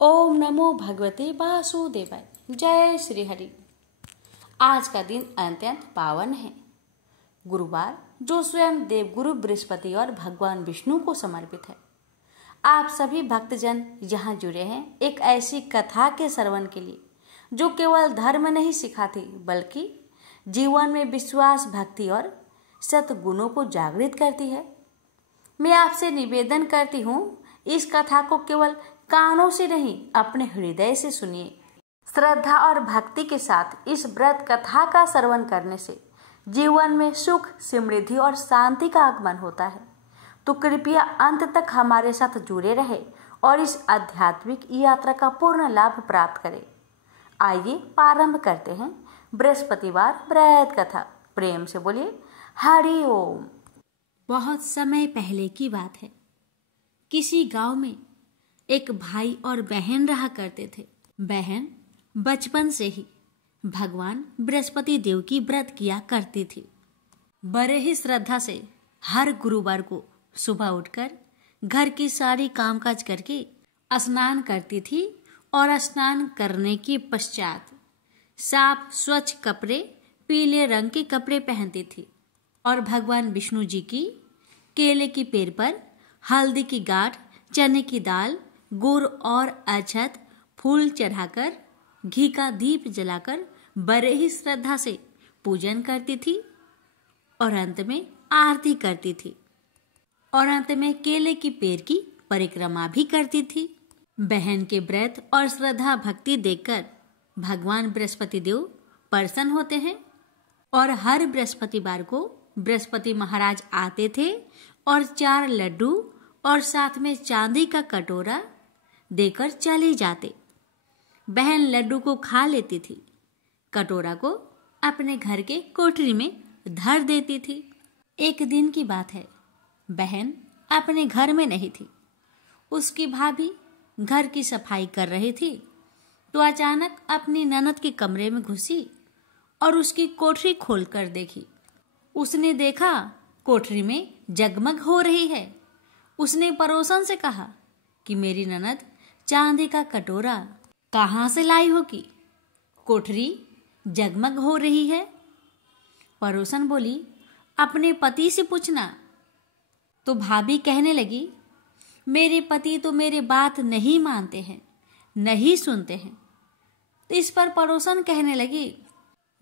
ओम नमो भगवते वासुदेवाय। जय श्री हरि। आज का दिन अत्यंत पावन है, गुरुवार, जो स्वयं देवगुरु बृहस्पति और भगवान विष्णु को समर्पित है। आप सभी भक्तजन यहाँ जुड़े हैं एक ऐसी कथा के श्रवण के लिए जो केवल धर्म नहीं सिखाती बल्कि जीवन में विश्वास, भक्ति और सद्गुणों को जागृत करती है। मैं आपसे निवेदन करती हूँ, इस कथा को केवल कानों से नहीं, अपने हृदय से सुनिए। श्रद्धा और भक्ति के साथ इस व्रत कथा का श्रवण करने से जीवन में सुख, समृद्धि और शांति का आगमन होता है। तो कृपया अंत तक हमारे साथ जुड़े रहे और इस आध्यात्मिक यात्रा का पूर्ण लाभ प्राप्त करें। आइए प्रारंभ करते हैं बृहस्पतिवार व्रत कथा। प्रेम से बोलिए हरि ओम। बहुत समय पहले की बात है। किसी गांव में एक भाई और बहन रहा करते थे। बहन बचपन से ही भगवान बृहस्पति देव की व्रत किया करती थी। बड़े ही श्रद्धा से हर गुरुवार को सुबह उठकर घर की सारी कामकाज करके स्नान करती थी और स्नान करने के पश्चात साफ स्वच्छ कपड़े, पीले रंग के कपड़े पहनती थी और भगवान विष्णु जी की केले की पेड़ पर हल्दी की गांठ, चने की दाल, गुड़ और अक्षत, फूल चढ़ाकर घी का दीप जलाकर बड़े ही श्रद्धा से पूजन करती थी और अंत में आरती करती थी और अंत में केले की पेड़ की परिक्रमा भी करती थी। बहन के व्रत और श्रद्धा भक्ति देखकर भगवान बृहस्पति देव प्रसन्न होते हैं और हर बृहस्पतिवार को बृहस्पति महाराज आते थे और 4 लड्डू और साथ में चांदी का कटोरा देकर चले जाते। बहन लड्डू को खा लेती थी, कटोरा को अपने घर के कोठरी में धर देती थी। एक दिन की बात है, बहन अपने घर में नहीं थी। उसकी भाभी घर की सफाई कर रही थी तो अचानक अपनी ननद के कमरे में घुसी और उसकी कोठरी खोलकर देखी। उसने देखा कोठरी में जगमग हो रही है। उसने पड़ोसन से कहा कि मेरी ननद चांदी का कटोरा कहाँ से लाई होगी? कोठरी जगमग हो रही है। पड़ोसन बोली, अपने पति से पूछना। तो भाभी कहने लगी, मेरे पति तो मेरे बात नहीं मानते हैं, नहीं सुनते हैं। तो इस पर पड़ोसन कहने लगी,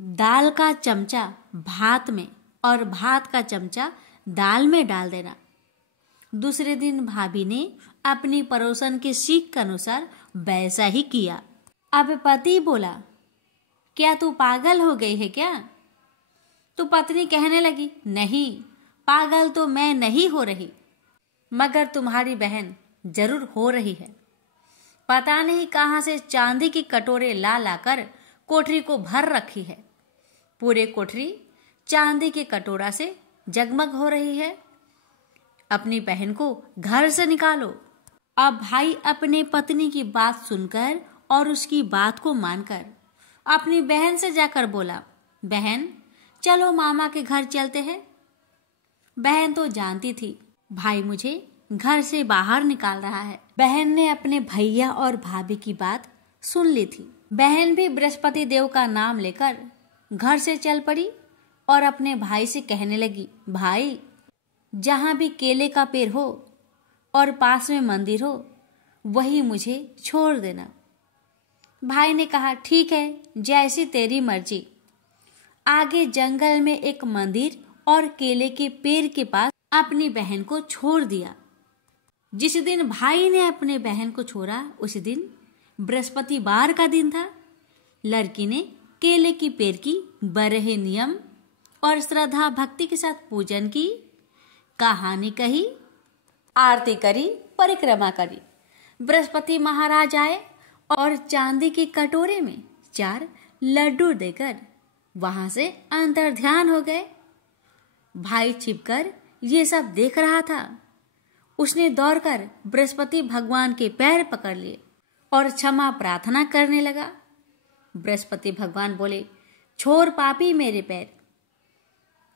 दाल का चमचा भात में और भात का चमचा दाल में डाल देना। दूसरे दिन भाभी ने अपनी पड़ोसन के सीख के अनुसार वैसा ही किया। अब पति बोला, क्या तू पागल हो गई है क्या? तो पत्नी कहने लगी, नहीं, पागल तो मैं नहीं हो रही, मगर तुम्हारी बहन जरूर हो रही है। पता नहीं कहां से चांदी की कटोरे ला लाकर कोठरी को भर रखी है। पूरे कोठरी चांदी के कटोरा से जगमग हो रही है। अपनी बहन को घर से निकालो। अब भाई अपने पत्नी की बात सुनकर और उसकी बात को मानकर अपनी बहन से जाकर बोला, बहन चलो मामा के घर चलते हैं। बहन तो जानती थी भाई मुझे घर से बाहर निकाल रहा है। बहन ने अपने भैया और भाभी की बात सुन ली थी। बहन भी बृहस्पति देव का नाम लेकर घर से चल पड़ी और अपने भाई से कहने लगी, भाई जहां भी केले का पेड़ हो और पास में मंदिर हो वही मुझे छोड़ देना। भाई ने कहा, ठीक है, जैसी तेरी मर्जी। आगे जंगल में एक मंदिर और केले के पेड़ के पास अपनी बहन को छोड़ दिया। जिस दिन भाई ने अपने बहन को छोड़ा उस दिन बृहस्पतिवार का दिन था। लड़की ने केले की पेड़ की बड़े नियम और श्रद्धा भक्ति के साथ पूजन की, कहानी कही, आरती करी, परिक्रमा करी। बृहस्पति महाराज आए और चांदी के कटोरे में 4 लड्डू देकर वहां से अंतर ध्यान हो गए। भाई छिपकर ये सब देख रहा था। उसने दौड़कर बृहस्पति भगवान के पैर पकड़ लिए और क्षमा प्रार्थना करने लगा। बृहस्पति भगवान बोले, छोड़ पापी मेरे पैर,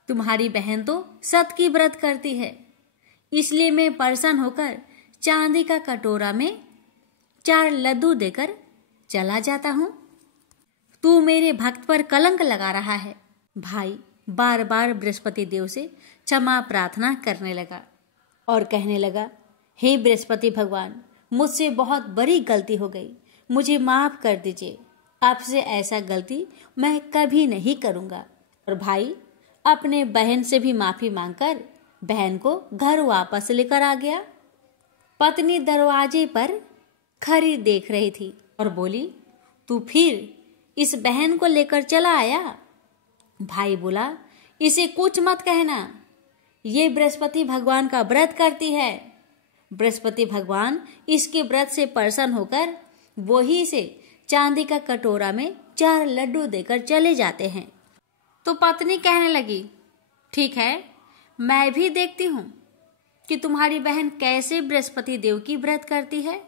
तुम्हारी बहन तो सत की व्रत करती है, इसलिए मैं प्रसन्न होकर चांदी का कटोरा में 4 लड्डू देकर चला जाता हूँ। तू मेरे भक्त पर कलंक लगा रहा है। भाई बार बार बृहस्पति देव से क्षमा प्रार्थना करने लगा और कहने लगा, हे बृहस्पति भगवान, मुझसे बहुत बड़ी गलती हो गई, मुझे माफ कर दीजिए। आपसे ऐसा गलती मैं कभी नहीं करूँगा। और भाई अपने बहन से भी माफी मांगकर बहन को घर वापस लेकर आ गया। पत्नी दरवाजे पर खड़ी देख रही थी और बोली, तू फिर इस बहन को लेकर चला आया? भाई बोला, इसे कुछ मत कहना, ये बृहस्पति भगवान का व्रत करती है। बृहस्पति भगवान इसके व्रत से प्रसन्न होकर वही से चांदी का कटोरा में 4 लड्डू देकर चले जाते हैं। तो पत्नी कहने लगी, ठीक है, मैं भी देखती हूँ कि तुम्हारी बहन कैसे बृहस्पति देव की व्रत करती है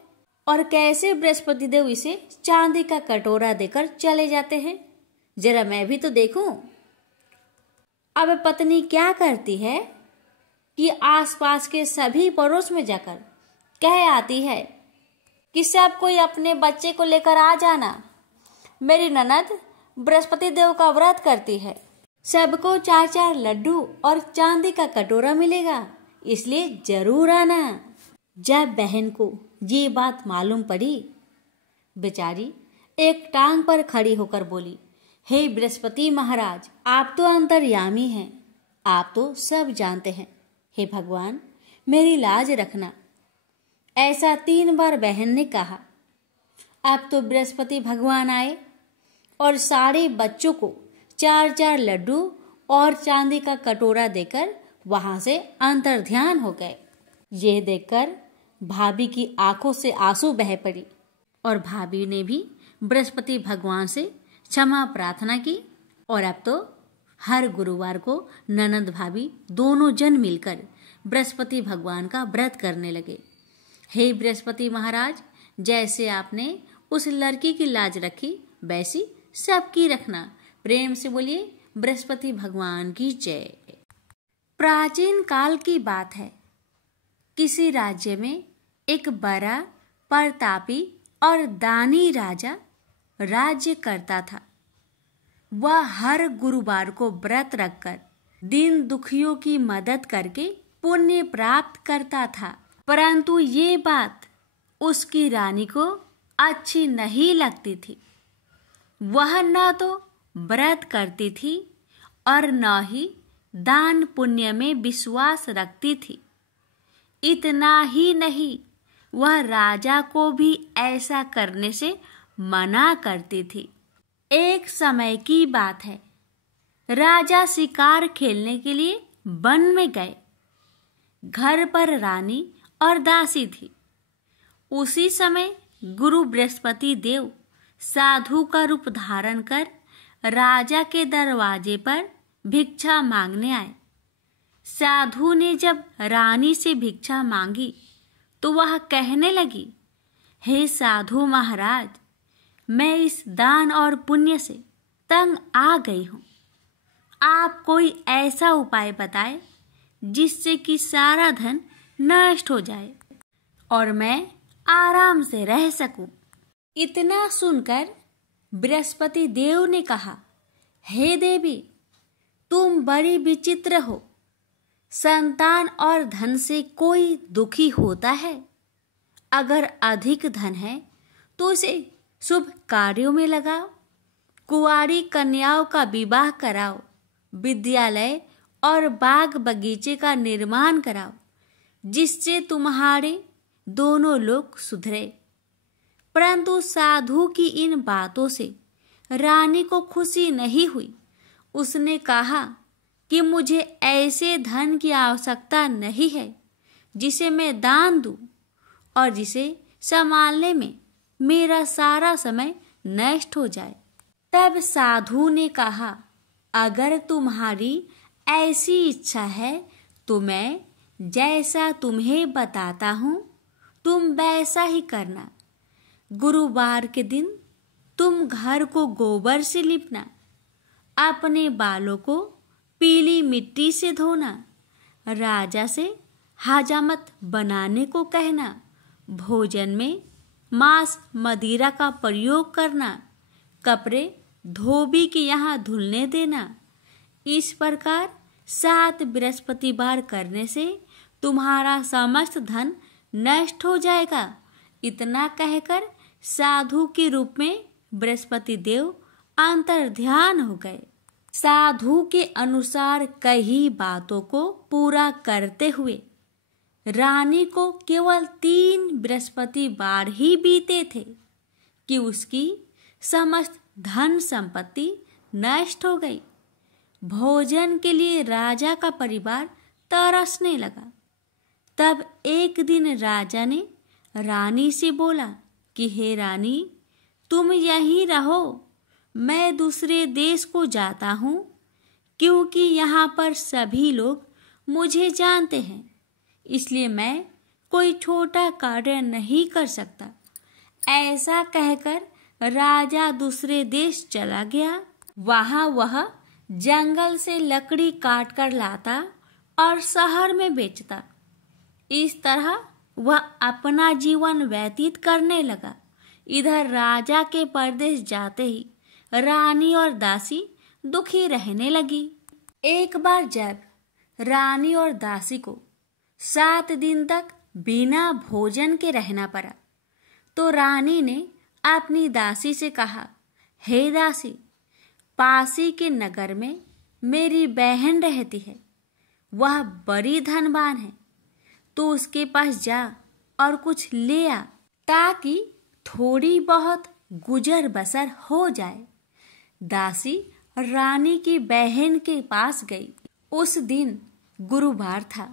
और कैसे बृहस्पति देव इसे चांदी का कटोरा देकर चले जाते हैं। जरा मैं भी तो देखूं। अब पत्नी क्या करती है कि आसपास के सभी पड़ोस में जाकर कह आती है कि सब कोई अपने बच्चे को लेकर आ जाना, मेरी ननद बृहस्पति देव का व्रत करती है, सबको 4-4 लड्डू और चांदी का कटोरा मिलेगा, इसलिए जरूर आना। जब बहन को ये बात मालूम पड़ी, बेचारी एक टांग पर खड़ी होकर बोली, हे बृहस्पति महाराज, आप तो अंतर्यामी हैं, आप तो सब जानते हैं, हे भगवान मेरी लाज रखना। ऐसा 3 बार बहन ने कहा। अब तो बृहस्पति भगवान आए और सारे बच्चों को 4-4 लड्डू और चांदी का कटोरा देकर वहां से अंतर्ध्यान हो गए। यह देखकर भाभी की आंखों से आंसू बह पड़ी और भाभी ने भी बृहस्पति भगवान से क्षमा प्रार्थना की। और अब तो हर गुरुवार को ननद भाभी दोनों जन मिलकर बृहस्पति भगवान का व्रत करने लगे। हे बृहस्पति महाराज, जैसे आपने उस लड़की की लाज रखी वैसी सबकी रखना। प्रेम से बोलिए बृहस्पति भगवान की जय। प्राचीन काल की बात है। किसी राज्य में एक बड़ा प्रतापी और दानी राजा राज्य करता था। वह हर गुरुवार को व्रत रखकर दीन दुखियों की मदद करके पुण्य प्राप्त करता था। परंतु ये बात उसकी रानी को अच्छी नहीं लगती थी। वह न तो व्रत करती थी और न ही दान पुण्य में विश्वास रखती थी। इतना ही नहीं, वह राजा को भी ऐसा करने से मना करती थी। एक समय की बात है, राजा शिकार खेलने के लिए वन में गए। घर पर रानी और दासी थी। उसी समय गुरु बृहस्पति देव साधु का रूप धारण कर राजा के दरवाजे पर भिक्षा मांगने आए। साधु ने जब रानी से भिक्षा मांगी तो वह कहने लगी, हे साधु महाराज, मैं इस दान और पुण्य से तंग आ गई हूँ। आप कोई ऐसा उपाय बताएं जिससे कि सारा धन नष्ट हो जाए और मैं आराम से रह सकूं। इतना सुनकर बृहस्पति देव ने कहा, हे देवी, तुम बड़ी विचित्र हो। संतान और धन से कोई दुखी होता है। अगर अधिक धन है तो उसे शुभ कार्यों में लगाओ, कुंवारी कन्याओं का विवाह कराओ, विद्यालय और बाग बगीचे का निर्माण कराओ, जिससे तुम्हारे दोनों लोग सुधरे। परंतु साधु की इन बातों से रानी को खुशी नहीं हुई। उसने कहा कि मुझे ऐसे धन की आवश्यकता नहीं है जिसे मैं दान दूं और जिसे संभालने में मेरा सारा समय नष्ट हो जाए। तब साधु ने कहा, अगर तुम्हारी ऐसी इच्छा है तो मैं जैसा तुम्हें बताता हूँ तुम वैसा ही करना। गुरुवार के दिन तुम घर को गोबर से लिपना, अपने बालों को पीली मिट्टी से धोना, राजा से हजामत बनाने को कहना, भोजन में मांस मदिरा का प्रयोग करना, कपड़े धोबी के यहाँ धुलने देना। इस प्रकार 7 बृहस्पतिवार करने से तुम्हारा समस्त धन नष्ट हो जाएगा। इतना कहकर साधु के रूप में बृहस्पति देव अंतर्ध्यान हो गए। साधु के अनुसार कई बातों को पूरा करते हुए रानी को केवल 3 बृहस्पतिवार ही बीते थे कि उसकी समस्त धन संपत्ति नष्ट हो गई। भोजन के लिए राजा का परिवार तरसने लगा। तब एक दिन राजा ने रानी से बोला कि हे रानी, तुम यहीं रहो, मैं दूसरे देश को जाता हूँ, क्योंकि यहाँ पर सभी लोग मुझे जानते हैं, इसलिए मैं कोई छोटा कार्य नहीं कर सकता। ऐसा कहकर राजा दूसरे देश चला गया। वहाँ वह जंगल से लकड़ी काट कर लाता और शहर में बेचता। इस तरह वह अपना जीवन व्यतीत करने लगा। इधर राजा के परदेश जाते ही रानी और दासी दुखी रहने लगी। एक बार जब रानी और दासी को 7 दिन तक बिना भोजन के रहना पड़ा, तो रानी ने अपनी दासी से कहा, हे दासी, पासी के नगर में मेरी बहन रहती है, वह बड़ी धनवान है, तो उसके पास जा और कुछ ले आ, ताकि थोड़ी बहुत गुजर बसर हो जाए। दासी रानी की बहन के पास गई। उस दिन गुरुवार था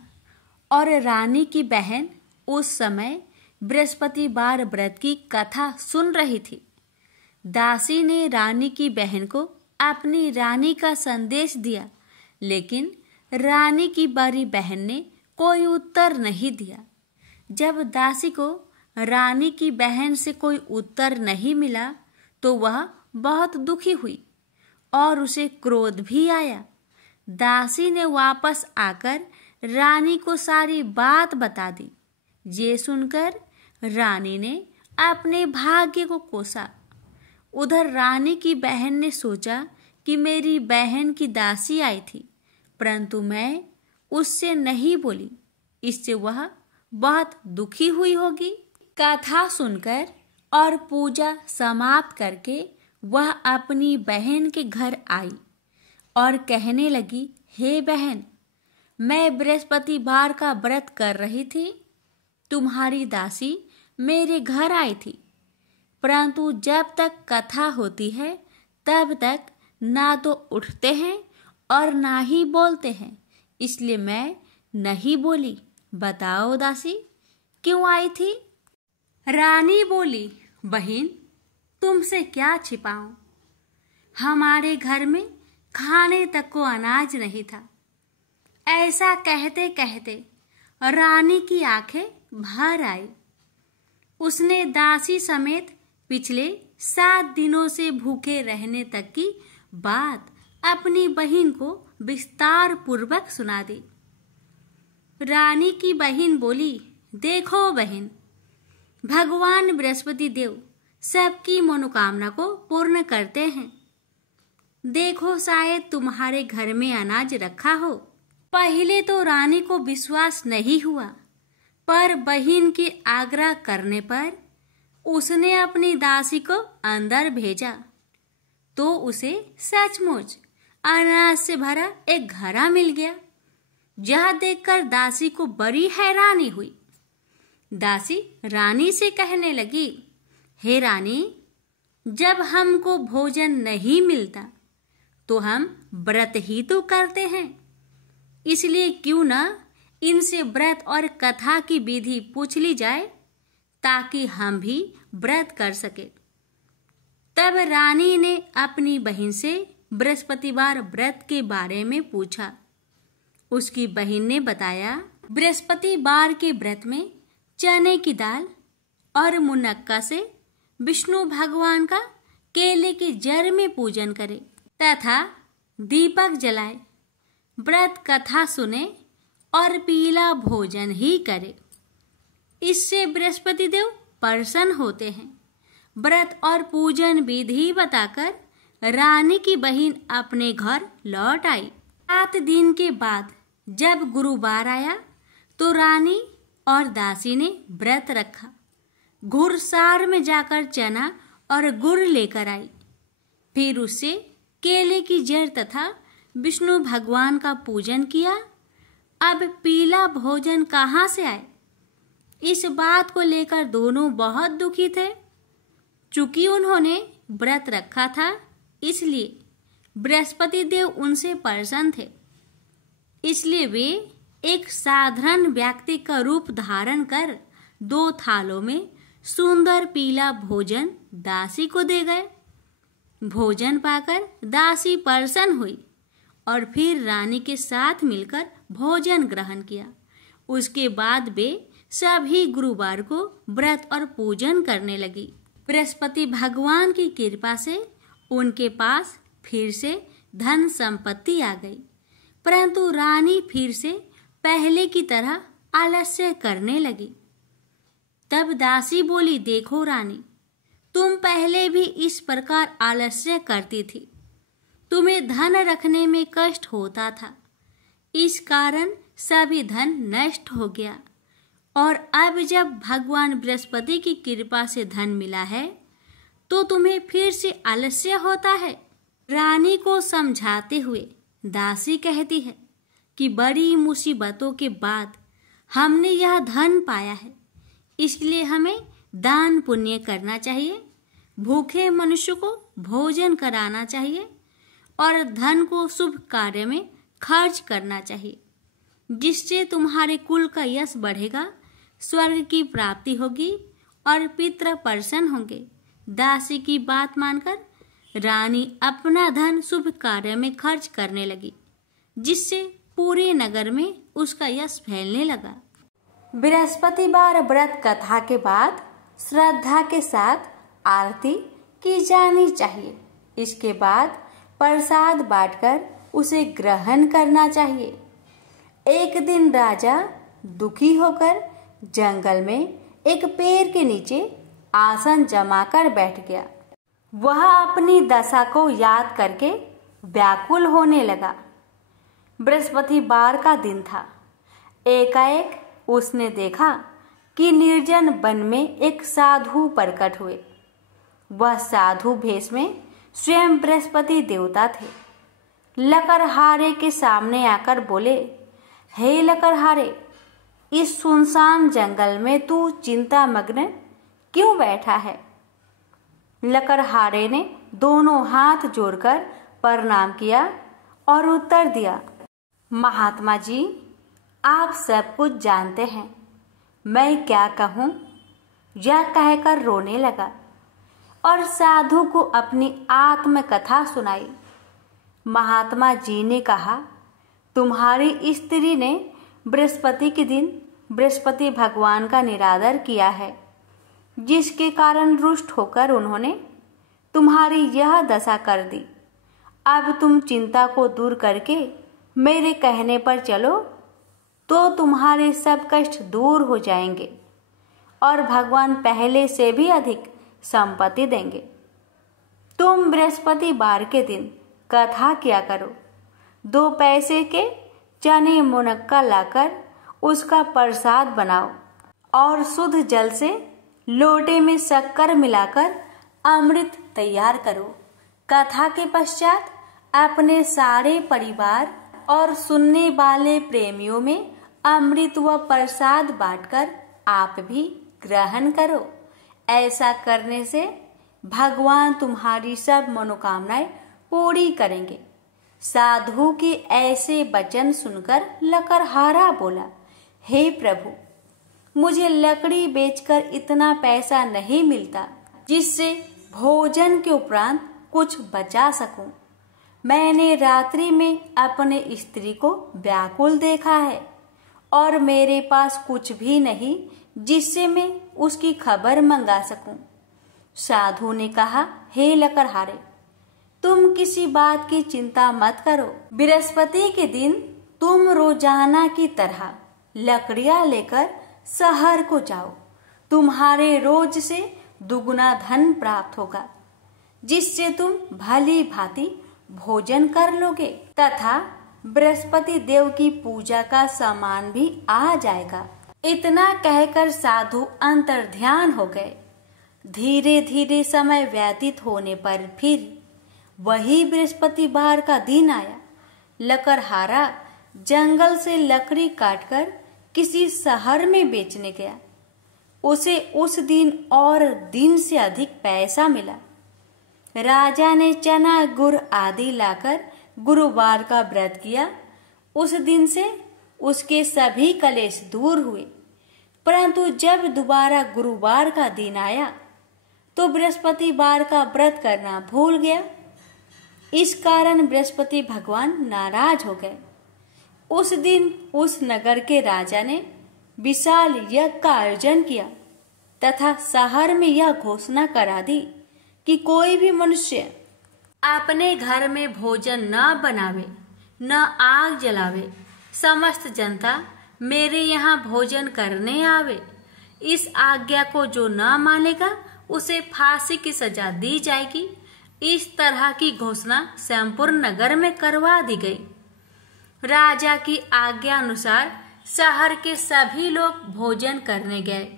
और रानी की बहन उस समय बृहस्पतिवार व्रत की कथा सुन रही थी। दासी ने रानी की बहन को अपनी रानी का संदेश दिया, लेकिन रानी की बड़ी बहन ने कोई उत्तर नहीं दिया। जब दासी को रानी की बहन से कोई उत्तर नहीं मिला तो वह बहुत दुखी हुई और उसे क्रोध भी आया। दासी ने वापस आकर रानी को सारी बात बता दी। ये सुनकर रानी ने अपने भाग्य को कोसा। उधर रानी की बहन ने सोचा कि मेरी बहन की दासी आई थी, परंतु मैं उससे नहीं बोली, इससे वह बहुत दुखी हुई होगी। कथा सुनकर और पूजा समाप्त करके वह अपनी बहन के घर आई और कहने लगी, हे बहन, मैं बृहस्पतिवार का व्रत कर रही थी, तुम्हारी दासी मेरे घर आई थी, परंतु जब तक कथा होती है तब तक ना तो उठते हैं और ना ही बोलते हैं, इसलिए मैं नहीं बोली। बताओ दासी, क्यों आई थी? रानी बोली, बहन, तुमसे क्या छिपाऊं, हमारे घर में खाने तक को अनाज नहीं था। ऐसा कहते कहते रानी की आंखें भर आई। उसने दासी समेत पिछले 7 दिनों से भूखे रहने तक की बात अपनी बहन को विस्तार पूर्वक सुना दी। रानी की बहन बोली, देखो बहन, भगवान बृहस्पति देव सबकी मनोकामना को पूर्ण करते हैं। देखो, शायद तुम्हारे घर में अनाज रखा हो। पहले तो रानी को विश्वास नहीं हुआ, पर बहन के आग्रह करने पर उसने अपनी दासी को अंदर भेजा, तो उसे सचमुच अनाज से भरा एक घड़ा मिल गया। यह देखकर दासी को बड़ी हैरानी हुई। दासी रानी से कहने लगी, हे रानी, जब हमको भोजन नहीं मिलता तो हम व्रत ही तो करते हैं, इसलिए क्यों न इनसे व्रत और कथा की विधि पूछ ली जाए, ताकि हम भी व्रत कर सके। तब रानी ने अपनी बहन से बृहस्पतिवार व्रत के बारे में पूछा। उसकी बहन ने बताया, बृहस्पतिवार के व्रत में चने की दाल और मुनक्का से विष्णु भगवान का केले के जड़ में पूजन करे तथा दीपक जलाए, व्रत कथा सुने और पीला भोजन ही करे। इससे बृहस्पति देव प्रसन्न होते हैं। व्रत और पूजन विधि बताकर रानी की बहन अपने घर लौट आई। 7 दिन के बाद जब गुरुवार आया तो रानी और दासी ने व्रत रखा। घुड़सार में जाकर चना और गुड़ लेकर आई। फिर उससे केले की जड़ तथा विष्णु भगवान का पूजन किया। अब पीला भोजन कहाँ से आए? इस बात को लेकर दोनों बहुत दुखी थे। चूंकि उन्होंने व्रत रखा था, इसलिए बृहस्पति देव उनसे प्रसन्न थे। इसलिए वे एक साधारण व्यक्ति का रूप धारण कर 2 थालों में सुंदर पीला भोजन दासी को दे गए। भोजन पाकर दासी प्रसन्न हुई और फिर रानी के साथ मिलकर भोजन ग्रहण किया। उसके बाद वे सभी गुरुवार को व्रत और पूजन करने लगी। बृहस्पति भगवान की कृपा से उनके पास फिर से धन संपत्ति आ गई, परंतु रानी फिर से पहले की तरह आलस्य करने लगी। तब दासी बोली, देखो रानी, तुम पहले भी इस प्रकार आलस्य करती थी। तुम्हें धन रखने में कष्ट होता था, इस कारण सभी धन नष्ट हो गया, और अब जब भगवान बृहस्पति की कृपा से धन मिला है तो तुम्हें फिर से आलस्य होता है। रानी को समझाते हुए दासी कहती है कि बड़ी मुसीबतों के बाद हमने यह धन पाया है, इसलिए हमें दान पुण्य करना चाहिए, भूखे मनुष्य को भोजन कराना चाहिए और धन को शुभ कार्य में खर्च करना चाहिए, जिससे तुम्हारे कुल का यश बढ़ेगा, स्वर्ग की प्राप्ति होगी और पितृ प्रसन्न होंगे। दासी की बात मानकर रानी अपना धन शुभ कार्य में खर्च करने लगी, जिससे पूरे नगर में उसका यश फैलने लगा। बृहस्पतिवार व्रत कथा के बाद श्रद्धा के साथ आरती की जानी चाहिए। इसके बाद प्रसाद बांटकर उसे ग्रहण करना चाहिए। एक दिन राजा दुखी होकर जंगल में एक पेड़ के नीचे आसन जमाकर बैठ गया। वह अपनी दशा को याद करके व्याकुल होने लगा। बृहस्पतिवार का दिन था। एकाएक उसने देखा कि निर्जन वन में एक साधु प्रकट हुए। वह साधु भेष में स्वयं बृहस्पति देवता थे। लकड़हारे के सामने आकर बोले, हे लकड़हारे, इस सुनसान जंगल में तू चिंता मग्न क्यों बैठा है? लकड़हारे ने दोनों हाथ जोड़कर प्रणाम किया और उत्तर दिया, महात्मा जी, आप सब कुछ जानते हैं, मैं क्या कहूँ? यह कहकर रोने लगा और साधु को अपनी आत्मकथा सुनाई। महात्मा जी ने कहा, तुम्हारी स्त्री ने बृहस्पति के दिन बृहस्पति भगवान का निरादर किया है, जिसके कारण रुष्ट होकर उन्होंने तुम्हारी यह दशा कर दी। अब तुम चिंता को दूर करके मेरे कहने पर चलो तो तुम्हारे सब कष्ट दूर हो जाएंगे और भगवान पहले से भी अधिक संपत्ति देंगे। तुम बृहस्पतिवार के दिन कथा किया करो। 2 पैसे के चने मुनक्का लाकर उसका प्रसाद बनाओ और शुद्ध जल से लोटे में शक्कर मिलाकर अमृत तैयार करो। कथा के पश्चात अपने सारे परिवार और सुनने वाले प्रेमियों में अमृत व प्रसाद बांटकर आप भी ग्रहण करो। ऐसा करने से भगवान तुम्हारी सब मनोकामनाएं पूरी करेंगे। साधु के ऐसे वचन सुनकर लकड़हारा बोला, हे प्रभु, मुझे लकड़ी बेचकर इतना पैसा नहीं मिलता जिससे भोजन के उपरांत कुछ बचा सकूं। मैंने रात्रि में अपने स्त्री को व्याकुल देखा है और मेरे पास कुछ भी नहीं जिससे मैं उसकी खबर मंगा सकूं। साधु ने कहा, हे लकड़हारे, तुम किसी बात की चिंता मत करो। बृहस्पति के दिन तुम रोजाना की तरह लकड़ियां लेकर शहर को जाओ। तुम्हारे रोज से दुगुना धन प्राप्त होगा, जिससे तुम भली भांति भोजन कर लोगे तथा बृहस्पति देव की पूजा का सामान भी आ जाएगा। इतना कहकर साधु अंतर्ध्यान हो गए। धीरे धीरे समय व्यतीत होने पर फिर वही बृहस्पतिवार का दिन आया। लकड़हारा जंगल से लकड़ी काटकर किसी शहर में बेचने गया। उसे उस दिन और दिन से अधिक पैसा मिला। राजा ने चना गुड़ आदि लाकर गुरुवार का व्रत किया। उस दिन से उसके सभी कलेश दूर हुए। परंतु जब दोबारा गुरुवार का दिन आया तो बृहस्पतिवार का व्रत करना भूल गया। इस कारण बृहस्पति भगवान नाराज हो गए। उस दिन उस नगर के राजा ने विशाल यज्ञ का आयोजन किया तथा शहर में यह घोषणा करा दी कि कोई भी मनुष्य अपने घर में भोजन न बनावे, न आग जलावे। समस्त जनता मेरे यहाँ भोजन करने आवे। इस आज्ञा को जो न मानेगा उसे फांसी की सजा दी जाएगी। इस तरह की घोषणा संपूर्ण नगर में करवा दी गई। राजा की आज्ञा अनुसार शहर के सभी लोग भोजन करने गए,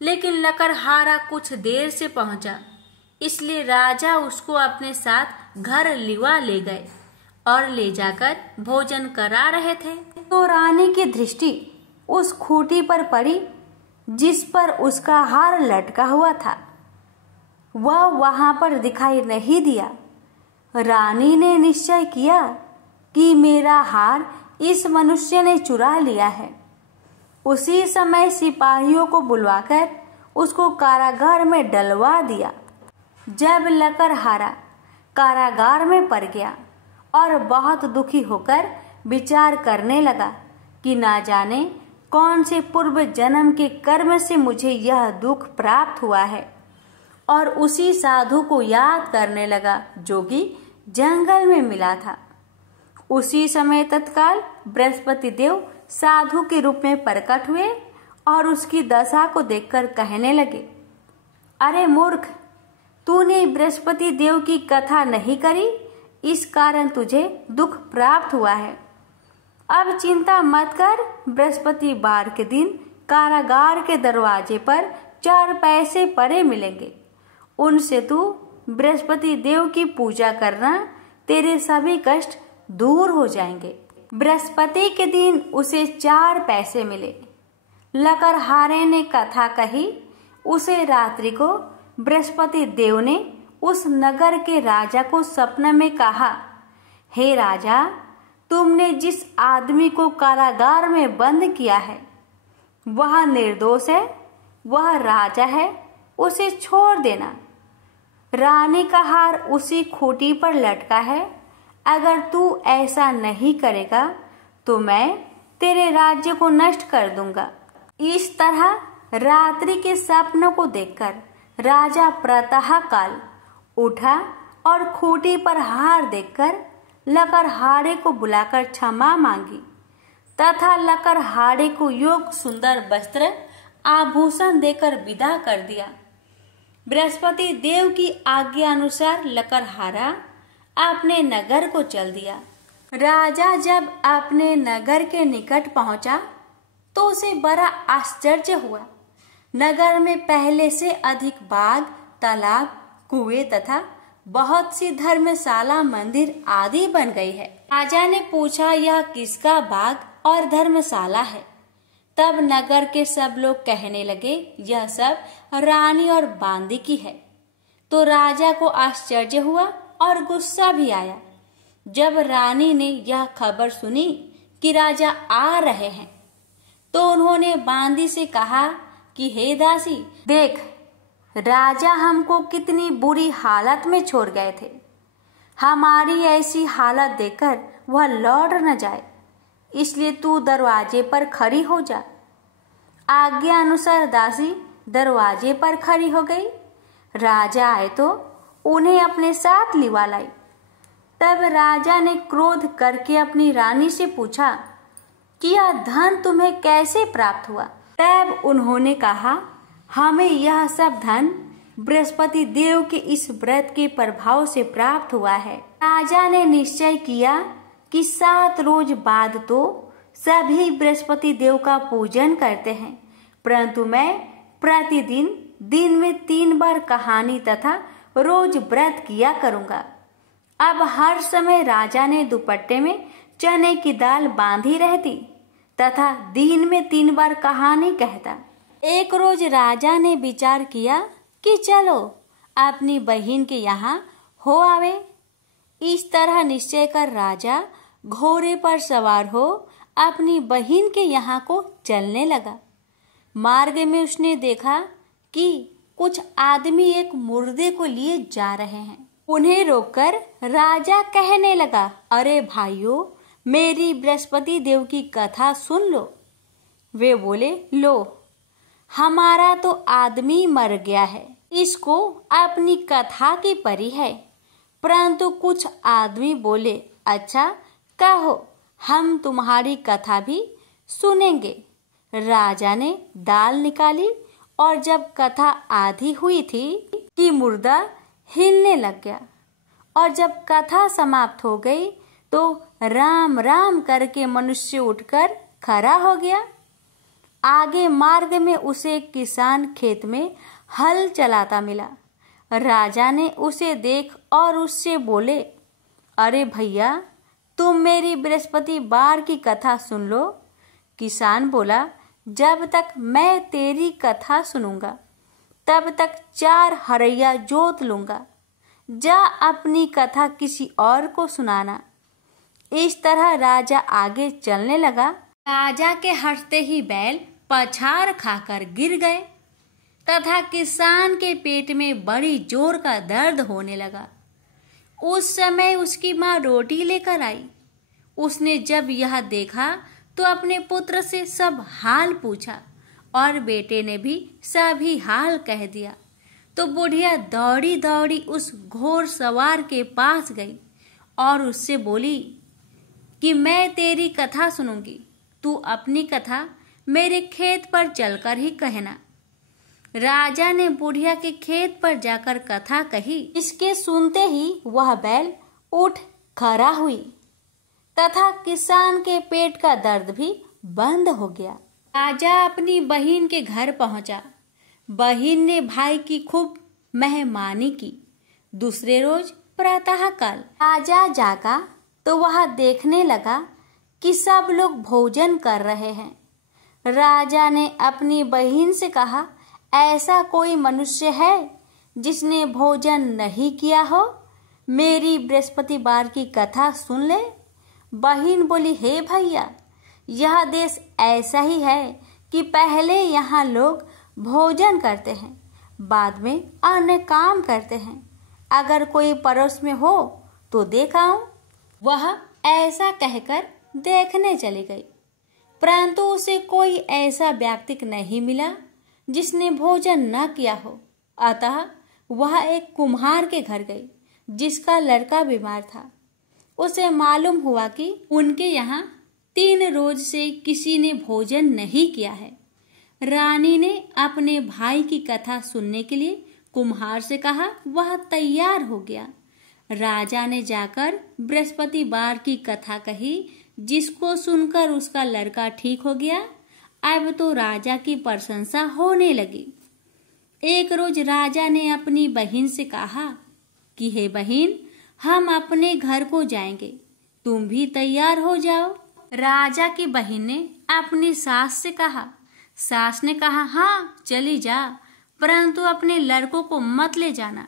लेकिन लकड़हारा कुछ देर से पहुंचा, इसलिए राजा उसको अपने साथ घर लिवा ले गए और ले जाकर भोजन करा रहे थे। तो रानी की दृष्टि उस खूंटी पर पड़ी जिस पर उसका हार लटका हुआ था। वह वहां पर दिखाई नहीं दिया। रानी ने निश्चय किया कि मेरा हार इस मनुष्य ने चुरा लिया है। उसी समय सिपाहियों को बुलवाकर उसको कारागार में डलवा दिया। जब लकड़हारा कारागार में पड़ गया और बहुत दुखी होकर विचार करने लगा कि ना जाने कौन से पूर्व जन्म के कर्म से मुझे यह दुख प्राप्त हुआ है, और उसी साधु को याद करने लगा जो कि जंगल में मिला था। उसी समय तत्काल बृहस्पति देव साधु के रूप में प्रकट हुए और उसकी दशा को देखकर कहने लगे, अरे मूर्ख, तूने बृहस्पति देव की कथा नहीं करी, इस कारण तुझे दुख प्राप्त हुआ है। अब चिंता मत कर। बृहस्पतिवार के दिन कारागार के दरवाजे पर 4 पैसे पड़े मिलेंगे। उनसे तू बृहस्पति देव की पूजा करना, तेरे सभी कष्ट दूर हो जाएंगे। बृहस्पति के दिन उसे 4 पैसे मिले। लकड़हारे ने कथा कही। उसे रात्रि को बृहस्पति देव ने उस नगर के राजा को सपने में कहा, हे राजा, तुमने जिस आदमी को कारागार में बंद किया है वह निर्दोष है, वह राजा है, उसे छोड़ देना। रानी का हार उसी खूंटी पर लटका है। अगर तू ऐसा नहीं करेगा तो मैं तेरे राज्य को नष्ट कर दूंगा। इस तरह रात्रि के सपनों को देखकर राजा प्रातः काल उठा और खूंटी पर हार देखकर लकड़हारे को बुलाकर क्षमा मांगी तथा लकड़हारे को योग्य सुंदर वस्त्र आभूषण देकर विदा कर दिया। बृहस्पति देव की आज्ञा अनुसार लकड़हारा अपने नगर को चल दिया। राजा जब अपने नगर के निकट पहुंचा तो उसे बड़ा आश्चर्य हुआ। नगर में पहले से अधिक बाग, तालाब, कुएं तथा बहुत सी धर्मशाला, मंदिर आदि बन गई है। राजा ने पूछा, यह किसका बाग और धर्मशाला है? तब नगर के सब लोग कहने लगे, यह सब रानी और बांदी की है। तो राजा को आश्चर्य हुआ और गुस्सा भी आया। जब रानी ने यह खबर सुनी कि राजा आ रहे हैं तो उन्होंने बांदी से कहा कि हे दासी, देख, राजा हमको कितनी बुरी हालत में छोड़ गए थे। हमारी ऐसी हालत देखकर वह लौट न जाए, इसलिए तू दरवाजे पर खड़ी हो जा। आज्ञा अनुसार दासी दरवाजे पर खड़ी हो गई। राजा आए तो उन्हें अपने साथ लिवा लाई। तब राजा ने क्रोध करके अपनी रानी से पूछा कि यह धन तुम्हें कैसे प्राप्त हुआ? तब उन्होंने कहा, हमें यह सब धन बृहस्पति देव के इस व्रत के प्रभाव से प्राप्त हुआ है। राजा ने निश्चय किया कि 7 रोज बाद तो सभी बृहस्पति देव का पूजन करते हैं, परंतु मैं प्रतिदिन दिन में 3 बार कहानी तथा रोज व्रत किया करूंगा। अब हर समय राजा ने दुपट्टे में चने की दाल बांधी रहती तथा दिन में 3 बार कहानी कहता। एक रोज राजा ने विचार किया कि चलो अपनी बहन के यहाँ हो आवे। इस तरह निश्चय कर राजा घोड़े पर सवार हो अपनी बहन के यहाँ को चलने लगा। मार्ग में उसने देखा कि कुछ आदमी एक मुर्दे को लिए जा रहे हैं। उन्हें रोककर राजा कहने लगा, अरे भाइयों, मेरी बृहस्पति देव की कथा सुन लो। वे बोले, लो, हमारा तो आदमी मर गया है, इसको अपनी कथा की परी है। परंतु कुछ आदमी बोले, अच्छा कहो, हम तुम्हारी कथा भी सुनेंगे। राजा ने दाल निकाली और जब कथा आधी हुई थी कि मुर्दा हिलने लग गया, और जब कथा समाप्त हो गई तो राम राम करके मनुष्य उठकर खड़ा हो गया। आगे मार्ग में उसे एक किसान खेत में हल चलाता मिला। राजा ने उसे देख और उससे बोले, अरे भैया, तुम मेरी बृहस्पतिवार की कथा सुन लो। किसान बोला, जब तक मैं तेरी कथा सुनूंगा तब तक 4 हरैया जोत लूंगा। जा अपनी कथा किसी और को सुनाना। इस तरह राजा आगे चलने लगा। राजा के हंसते ही बैल पछाड़ खाकर गिर गए तथा किसान के पेट में बड़ी जोर का दर्द होने लगा। उस समय उसकी माँ रोटी लेकर आई। उसने जब यह देखा तो अपने पुत्र से सब हाल पूछा और बेटे ने भी सभी हाल कह दिया। तो बुढ़िया दौड़ी दौड़ी उस घोड़ सवार के पास गई और उससे बोली कि मैं तेरी कथा सुनूंगी, तू अपनी कथा मेरे खेत पर चलकर ही कहना। राजा ने बुढ़िया के खेत पर जाकर कथा कही। इसके सुनते ही वह बैल उठ खड़ा हुई तथा किसान के पेट का दर्द भी बंद हो गया। राजा अपनी बहन के घर पहुंचा। बहन ने भाई की खूब मेहमानी की। दूसरे रोज प्रातःकाल राजा जागा तो वह देखने लगा कि सब लोग भोजन कर रहे हैं। राजा ने अपनी बहन से कहा, ऐसा कोई मनुष्य है जिसने भोजन नहीं किया हो? मेरी बृहस्पतिवार की कथा सुन ले। बहन बोली, हे भैया, यह देश ऐसा ही है कि पहले यहाँ लोग भोजन करते हैं, बाद में अन्य काम करते हैं। अगर कोई पड़ोस में हो तो देखाऊं। वह ऐसा कहकर देखने चली गई, परंतु उसे कोई ऐसा व्यक्ति नहीं मिला जिसने भोजन न किया हो। अतः वह एक कुम्हार के घर गई जिसका लड़का बीमार था। उसे मालूम हुआ कि उनके यहाँ 3 रोज से किसी ने भोजन नहीं किया है। रानी ने अपने भाई की कथा सुनने के लिए कुम्हार से कहा। वह तैयार हो गया। राजा ने जाकर बृहस्पतिवार की कथा कही, जिसको सुनकर उसका लड़का ठीक हो गया। अब तो राजा की प्रशंसा होने लगी। एक रोज राजा ने अपनी बहन से कहा कि हे बहन, हम अपने घर को जाएंगे, तुम भी तैयार हो जाओ। राजा की बहन ने अपनी सास से कहा। सास ने कहा, हाँ चली जा, परंतु अपने लड़कों को मत ले जाना,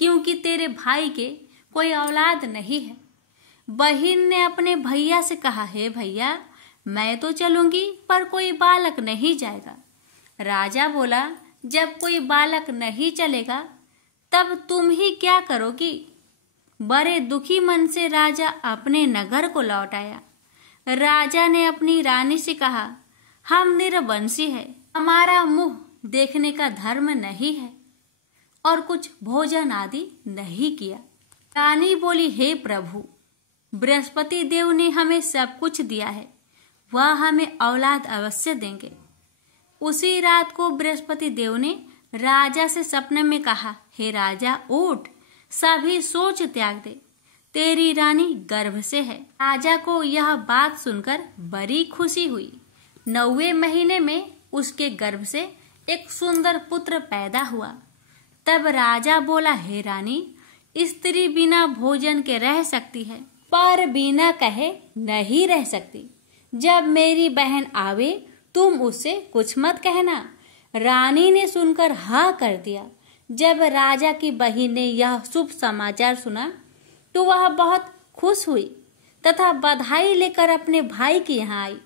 क्योंकि तेरे भाई के कोई औलाद नहीं है। बहन ने अपने भैया से कहा, हे भैया, मैं तो चलूंगी पर कोई बालक नहीं जाएगा। राजा बोला, जब कोई बालक नहीं चलेगा तब तुम ही क्या करोगी? बड़े दुखी मन से राजा अपने नगर को लौट आया। राजा ने अपनी रानी से कहा, हम निरवंशी है, हमारा मुंह देखने का धर्म नहीं है और कुछ भोजन आदि नहीं किया। रानी बोली, हे प्रभु, बृहस्पति देव ने हमें सब कुछ दिया है, वह हमें औलाद अवश्य देंगे। उसी रात को बृहस्पति देव ने राजा से सपने में कहा, हे राजा उठ, सभी सोच त्याग दे, तेरी रानी गर्भ से है। राजा को यह बात सुनकर बड़ी खुशी हुई। 9वें महीने में उसके गर्भ से एक सुंदर पुत्र पैदा हुआ। तब राजा बोला, हे रानी, स्त्री बिना भोजन के रह सकती है, पर बिना कहे नहीं रह सकती। जब मेरी बहन आवे तुम उससे कुछ मत कहना। रानी ने सुनकर हाँ कर दिया। जब राजा की बहन ने यह शुभ समाचार सुना तो वह बहुत खुश हुई तथा बधाई लेकर अपने भाई के यहाँ आई।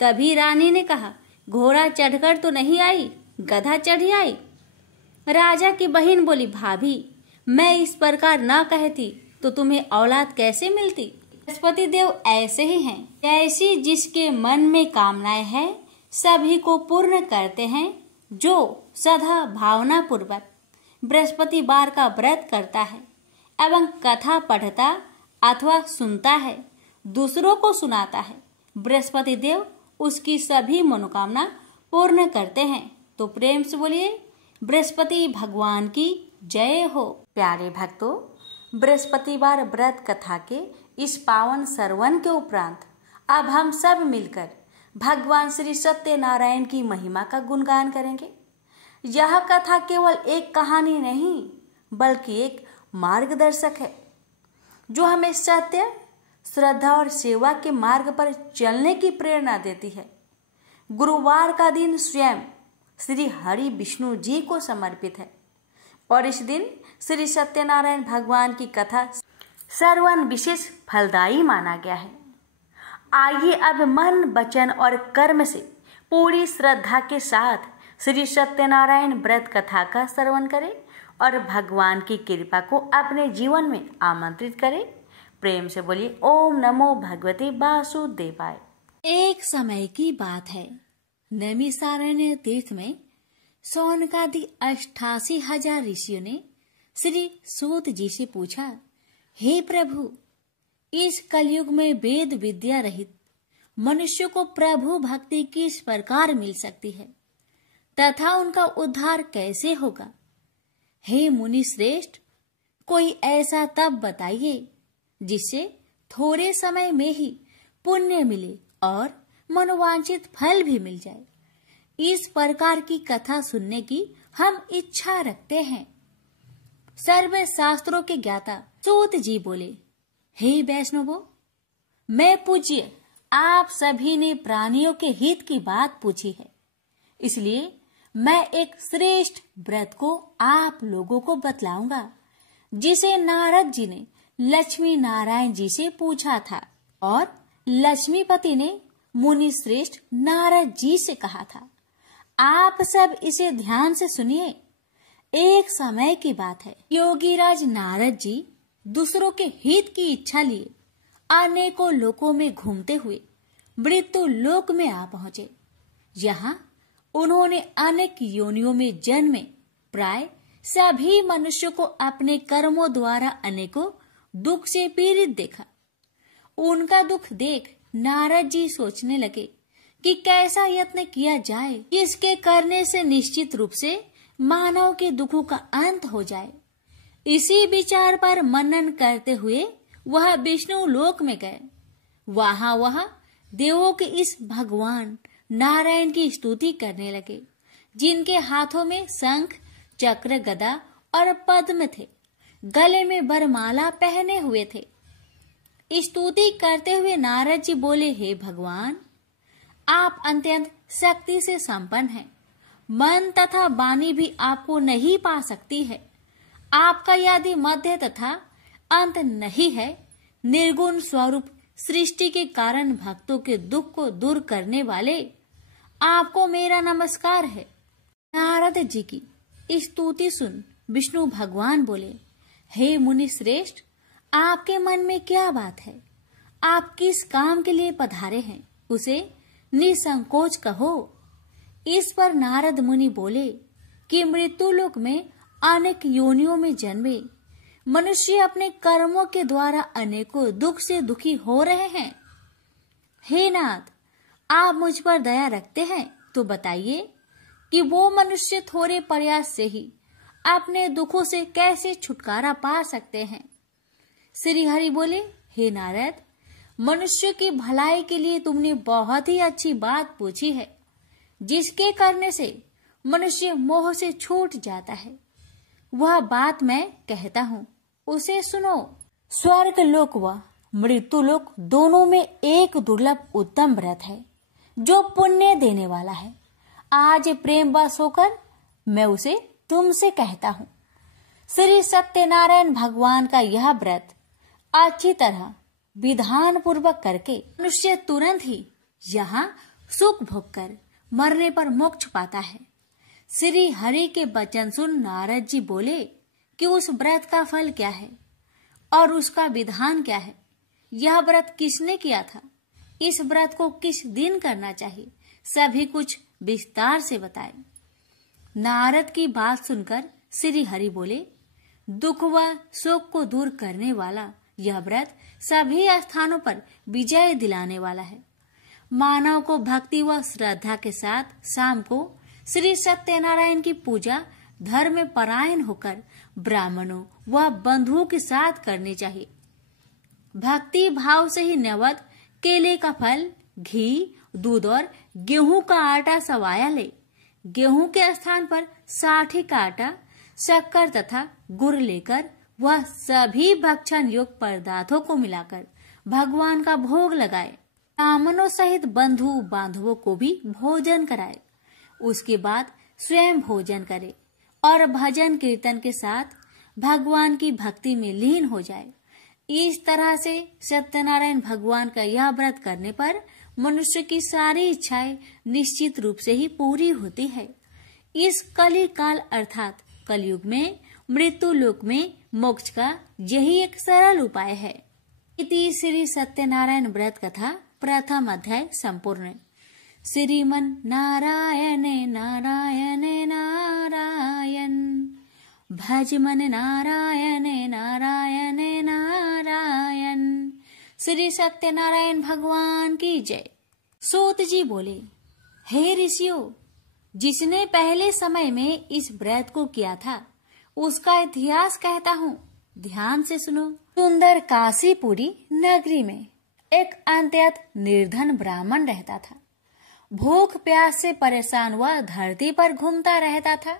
तभी रानी ने कहा, घोड़ा चढ़कर तो नहीं आई, गधा चढ़ी आई। राजा की बहन बोली, भाभी, मैं इस प्रकार न कहती तो तुम्हें औलाद कैसे मिलती। बृहस्पति देव ऐसे ही हैं, जैसी जिसके मन में कामनाएं हैं सभी को पूर्ण करते हैं। जो सदा भावना पूर्वक बृहस्पतिवार का व्रत करता है एवं कथा पढ़ता अथवा सुनता है, दूसरों को सुनाता है, बृहस्पति देव उसकी सभी मनोकामना पूर्ण करते हैं। तो प्रेम से बोलिए, बृहस्पति भगवान की जय हो। प्यारे भक्तों, बृहस्पतिवार व्रत कथा के इस पावन श्रवण के उपरांत अब हम सब मिलकर भगवान श्री सत्यनारायण की महिमा का गुणगान करेंगे। यह कथा केवल एक कहानी नहीं बल्कि एक मार्गदर्शक है जो हमें सत्य, श्रद्धा और सेवा के मार्ग पर चलने की प्रेरणा देती है। गुरुवार का दिन स्वयं श्री हरि विष्णु जी को समर्पित है और इस दिन श्री सत्यनारायण भगवान की कथा श्रवण विशेष फलदायी माना गया है। आइए अब मन, वचन और कर्म से पूरी श्रद्धा के साथ श्री सत्यनारायण व्रत कथा का श्रवण करें और भगवान की कृपा को अपने जीवन में आमंत्रित करें। प्रेम से बोलिए, ओम नमो भगवते वासुदेवाय। एक समय की बात है, नैमिषारण्य तीर्थ में सौनकादि 88,000 ऋषियों ने श्री सूत जी से पूछा, हे प्रभु, इस कलयुग में वेद विद्या रहित मनुष्य को प्रभु भक्ति किस प्रकार मिल सकती है तथा उनका उद्धार कैसे होगा। हे मुनि श्रेष्ठ, कोई ऐसा तप बताइए जिससे थोड़े समय में ही पुण्य मिले और मनोवांछित फल भी मिल जाए। इस प्रकार की कथा सुनने की हम इच्छा रखते हैं। सर्व शास्त्रों के ज्ञाता सूत जी बोले, हे वैष्णवों, मैं पूज्य आप सभी ने प्राणियों के हित की बात पूछी है, इसलिए मैं एक श्रेष्ठ व्रत को आप लोगों को बतलाऊंगा जिसे नारद जी ने लक्ष्मी नारायण जी से पूछा था और लक्ष्मीपति ने मुनि श्रेष्ठ नारद जी से कहा था। आप सब इसे ध्यान से सुनिए। एक समय की बात है, योगीराज नारद जी दूसरों के हित की इच्छा लिए अनेकों लोकों में घूमते हुए मृत्यु लोक में आ पहुंचे। यहाँ उन्होंने अनेक योनियों में जन्मे प्राय सभी मनुष्यों को अपने कर्मों द्वारा अनेकों दुख से पीड़ित देखा। उनका दुख देख नारद जी सोचने लगे कि कैसा यत्न किया जाए इसके करने से निश्चित रूप से मानव के दुखों का अंत हो जाए। इसी विचार पर मनन करते हुए वह विष्णु लोक में गए। वहां देवों के इस भगवान नारायण की स्तुति करने लगे, जिनके हाथों में शंख, चक्र, गदा और पद्म थे, गले में वरमाला पहने हुए थे। स्तुति करते हुए नारद जी बोले, हे भगवान, आप अत्यंत शक्ति से संपन्न हैं। मन तथा वाणी भी आपको नहीं पा सकती है। आपका यदि मध्य तथा अंत नहीं है, निर्गुण स्वरूप सृष्टि के कारण भक्तों के दुख को दूर करने वाले, आपको मेरा नमस्कार है। नारद जी की स्तुति सुन विष्णु भगवान बोले, हे मुनि श्रेष्ठ, आपके मन में क्या बात है? आप किस काम के लिए पधारे हैं, उसे निसंकोच कहो। इस पर नारद मुनि बोले कि मृत्यु लोक में अनेक योनियों में जन्मे मनुष्य अपने कर्मों के द्वारा अनेकों दुख से दुखी हो रहे हैं। हे नाथ, आप मुझ पर दया रखते हैं तो बताइए, कि वो मनुष्य थोड़े प्रयास से ही अपने दुखों से कैसे छुटकारा पा सकते हैं। श्री हरि बोले, हे नारद, मनुष्य की भलाई के लिए तुमने बहुत ही अच्छी बात पूछी है, जिसके करने से मनुष्य मोह से छूट जाता है। वह बात मैं कहता हूँ, उसे सुनो। स्वर्ग लोक व मृत्यु लोक दोनों में एक दुर्लभ उत्तम व्रत है जो पुण्य देने वाला है। आज प्रेम वश होकर मैं उसे तुमसे कहता हूँ। श्री सत्यनारायण भगवान का यह व्रत अच्छी तरह विधान पूर्वक करके मनुष्य तुरंत ही यहाँ सुख भोग कर मरने पर मोक्ष पाता है। श्री हरि के वचन सुन नारद जी बोले कि उस व्रत का फल क्या है और उसका विधान क्या है। यह व्रत किसने किया था, इस व्रत को किस दिन करना चाहिए, सभी कुछ विस्तार से बताए। नारद की बात सुनकर श्री हरि बोले, दुख व शोक को दूर करने वाला यह व्रत सभी स्थानों पर विजय दिलाने वाला है। मानव को भक्ति व श्रद्धा के साथ शाम को श्री सत्यनारायण की पूजा धर्म में परायण होकर ब्राह्मणों व बंधुओं के साथ करनी चाहिए। भक्ति भाव से ही नैवेद्य केले का फल, घी, दूध और गेहूं का आटा सवाया ले। गेहूं के स्थान पर साठी का आटा, शक्कर तथा गुड़ लेकर वह सभी भक्षण योग्य पदार्थों को मिलाकर भगवान का भोग लगाए। ब्राह्मणों सहित बंधु बांधवों को भी भोजन कराए। उसके बाद स्वयं भोजन करे और भजन कीर्तन के साथ भगवान की भक्ति में लीन हो जाए। इस तरह से सत्यनारायण भगवान का यह व्रत करने पर मनुष्य की सारी इच्छाएं निश्चित रूप से ही पूरी होती है। इस कली काल अर्थात कलयुग में मृत्यु लोक में मोक्ष का यही एक सरल उपाय है। इति श्री सत्यनारायण व्रत कथा प्रथम अध्याय संपूर्ण। श्रीमन नारायण नारायण नारायण, भज मन नारायण नारायण नारायण। श्री सत्यनारायण भगवान की जय। सूत जी बोले, हे ऋषियों, जिसने पहले समय में इस व्रत को किया था उसका इतिहास कहता हूँ, ध्यान से सुनो। सुंदर काशीपुरी नगरी में एक अत्यंत निर्धन ब्राह्मण रहता था। भूख प्यास से परेशान हुआ धरती पर घूमता रहता था।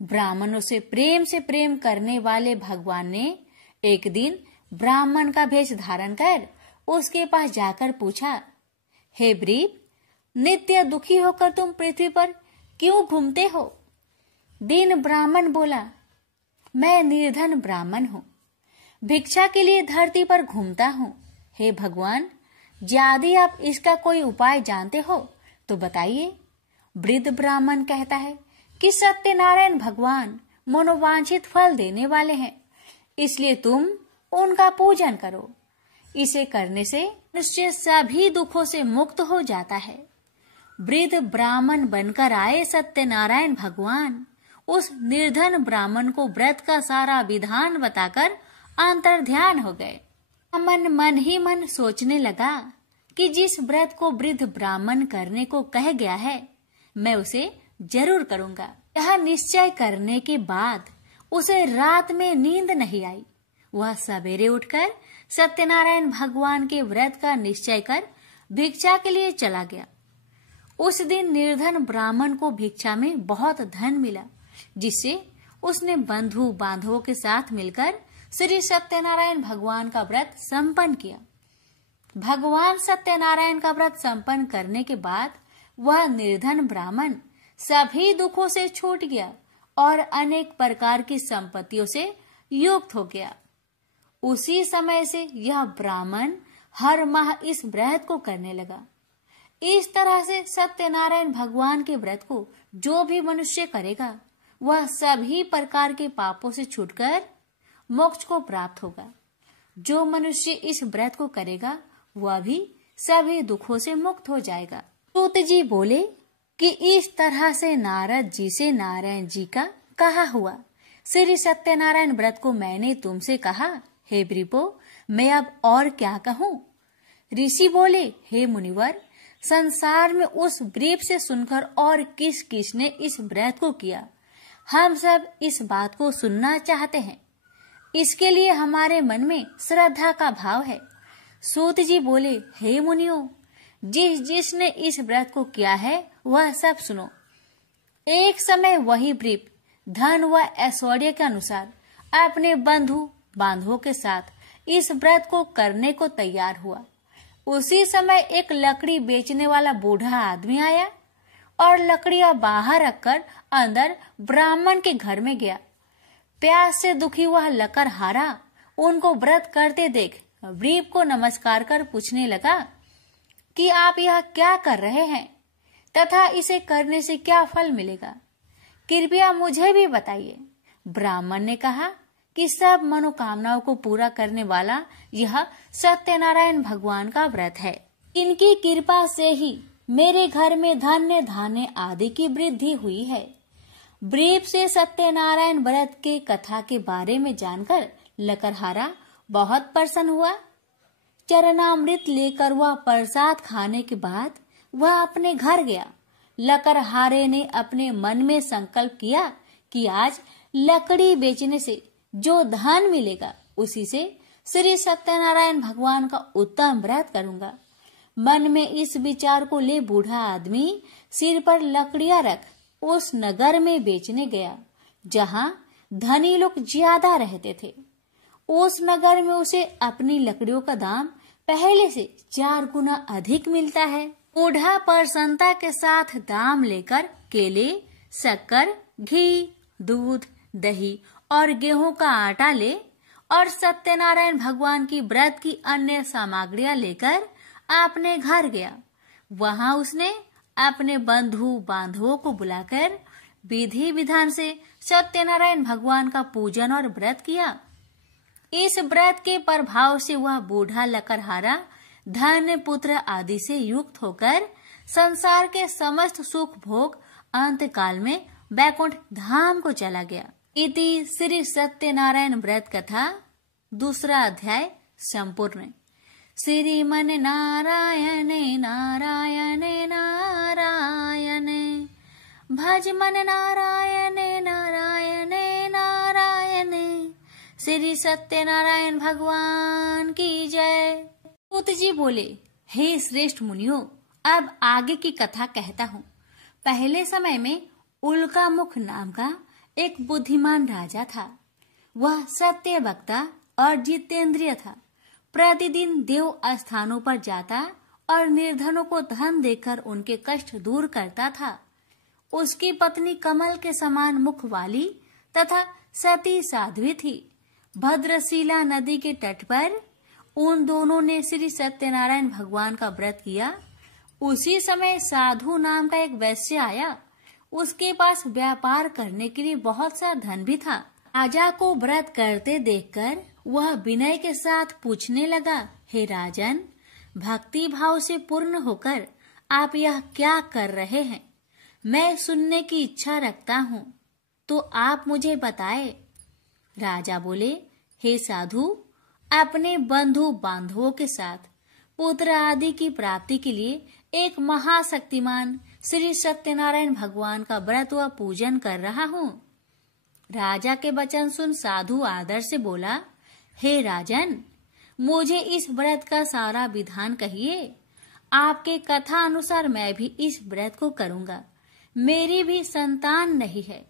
ब्राह्मणों से प्रेम करने वाले भगवान ने एक दिन ब्राह्मण का भेष धारण कर उसके पास जाकर पूछा, हे ब्रीप, नित्य दुखी होकर तुम पृथ्वी पर क्यों घूमते हो? दीन ब्राह्मण बोला, मैं निर्धन ब्राह्मण हूँ, भिक्षा के लिए धरती पर घूमता हूँ। हे भगवान, यदि आप इसका कोई उपाय जानते हो तो बताइए। वृद्ध ब्राह्मण कहता है कि सत्यनारायण भगवान मनोवांछित फल देने वाले हैं, इसलिए तुम उनका पूजन करो। इसे करने से मनुष्य सभी दुखों से मुक्त हो जाता है। वृद्ध ब्राह्मण बनकर आए सत्यनारायण भगवान उस निर्धन ब्राह्मण को व्रत का सारा विधान बताकर अंतर्ध्यान हो गए। मन ही मन सोचने लगा कि जिस व्रत को वृद्ध ब्राह्मण करने को कह गया है मैं उसे जरूर करूंगा। यह निश्चय करने के बाद उसे रात में नींद नहीं आई। वह सवेरे उठकर सत्यनारायण भगवान के व्रत का निश्चय कर भिक्षा के लिए चला गया। उस दिन निर्धन ब्राह्मण को भिक्षा में बहुत धन मिला, जिससे उसने बंधु बांधवों के साथ मिलकर श्री सत्यनारायण भगवान का व्रत संपन्न किया। भगवान सत्यनारायण का व्रत संपन्न करने के बाद वह निर्धन ब्राह्मण सभी दुखों से छूट गया और अनेक प्रकार की संपत्तियों से युक्त हो गया। उसी समय से यह ब्राह्मण हर माह इस व्रत को करने लगा। इस तरह से सत्यनारायण भगवान के व्रत को जो भी मनुष्य करेगा वह सभी प्रकार के पापों से छूटकर मोक्ष को प्राप्त होगा। जो मनुष्य इस व्रत को करेगा वह भी सभी दुखों से मुक्त हो जाएगा। सूत जी बोले कि इस तरह से नारद जी से नारायण जी का कहा हुआ श्री सत्यनारायण व्रत को मैंने तुमसे कहा। हे ब्रीपो, मैं अब और क्या कहूँ? ऋषि बोले, हे मुनिवर, संसार में उस ब्रीफ से सुनकर और किस किस ने इस व्रत को किया, हम सब इस बात को सुनना चाहते हैं। इसके लिए हमारे मन में श्रद्धा का भाव है। सूत जी बोले, हे मुनियों, जिसने इस व्रत को किया है वह सब सुनो। एक समय वही ब्रीफ धन व ऐश्वर्य के अनुसार अपने बंधु बांधवों के साथ इस व्रत को करने को तैयार हुआ। उसी समय एक लकड़ी बेचने वाला बूढ़ा आदमी आया और लकड़ियां बाहर रखकर अंदर ब्राह्मण के घर में गया। प्यास से दुखी वह लकड़हारा उनको व्रत करते देख ब्रीफ को नमस्कार कर पूछने लगा कि आप यह क्या कर रहे हैं तथा इसे करने से क्या फल मिलेगा, कृपया मुझे भी बताइए। ब्राह्मण ने कहा कि सब मनोकामनाओं को पूरा करने वाला यह सत्यनारायण भगवान का व्रत है। इनकी कृपा से ही मेरे घर में धन्य धान्य आदि की वृद्धि हुई है। ब्रीफ से सत्यनारायण व्रत के कथा के बारे में जानकर लकड़हारा बहुत प्रसन्न हुआ। चरणामृत लेकर वह प्रसाद खाने के बाद वह अपने घर गया। लकड़हारे ने अपने मन में संकल्प किया कि आज लकड़ी बेचने से जो धन मिलेगा उसी से श्री सत्यनारायण भगवान का उत्तम व्रत करूंगा। मन में इस विचार को ले बूढ़ा आदमी सिर पर लकड़ियां रख उस नगर में बेचने गया जहां धनी लोग ज्यादा रहते थे। उस नगर में उसे अपनी लकड़ियों का दाम पहले से 4 गुना अधिक मिलता है। बूढ़ा प्रसन्नता के साथ दाम लेकर केले, शक्कर, घी, दूध, दही और गेहूं का आटा ले और सत्यनारायण भगवान की व्रत की अन्य सामग्रियां लेकर अपने घर गया। वहां उसने अपने बंधु बांधवों को बुलाकर विधि विधान से सत्यनारायण भगवान का पूजन और व्रत किया। इस व्रत के प्रभाव से वह बूढ़ा लकड़हारा धन पुत्र आदि से युक्त होकर संसार के समस्त सुख भोग अंत काल में बैकुंठ धाम को चला गया। इति श्री सत्यनारायण व्रत कथा 2 अध्याय संपूर्ण। श्रीमन नारायण नारायण नारायण भज मन नारायण नारायण नारायण। श्री सत्यनारायण भगवान की जय। सूत जी बोले, हे श्रेष्ठ मुनियों, अब आगे की कथा कहता हूँ। पहले समय में उल्कामुख नाम का एक बुद्धिमान राजा था। वह सत्य वक्ता और जितेंद्रिय था। प्रतिदिन देव स्थानों पर जाता और निर्धनों को धन देकर उनके कष्ट दूर करता था। उसकी पत्नी कमल के समान मुख वाली तथा सती साध्वी थी। भद्रशिला नदी के तट पर उन दोनों ने श्री सत्यनारायण भगवान का व्रत किया। उसी समय साधु नाम का एक वैश्य आया। उसके पास व्यापार करने के लिए बहुत सा धन भी था। राजा को व्रत करते देखकर वह विनय के साथ पूछने लगा, हे राजन, भक्ति भाव से पूर्ण होकर आप यह क्या कर रहे हैं? मैं सुनने की इच्छा रखता हूँ, तो आप मुझे बताए। राजा बोले, हे साधु, अपने बंधु बांधवों के साथ पुत्र आदि की प्राप्ति के लिए एक महाशक्तिमान श्री सत्यनारायण भगवान का व्रत व पूजन कर रहा हूँ। राजा के वचन सुन साधु आदर से बोला, हे राजन, मुझे इस व्रत का सारा विधान कहिए। आपके कथा अनुसार मैं भी इस व्रत को करूँगा। मेरी भी संतान नहीं है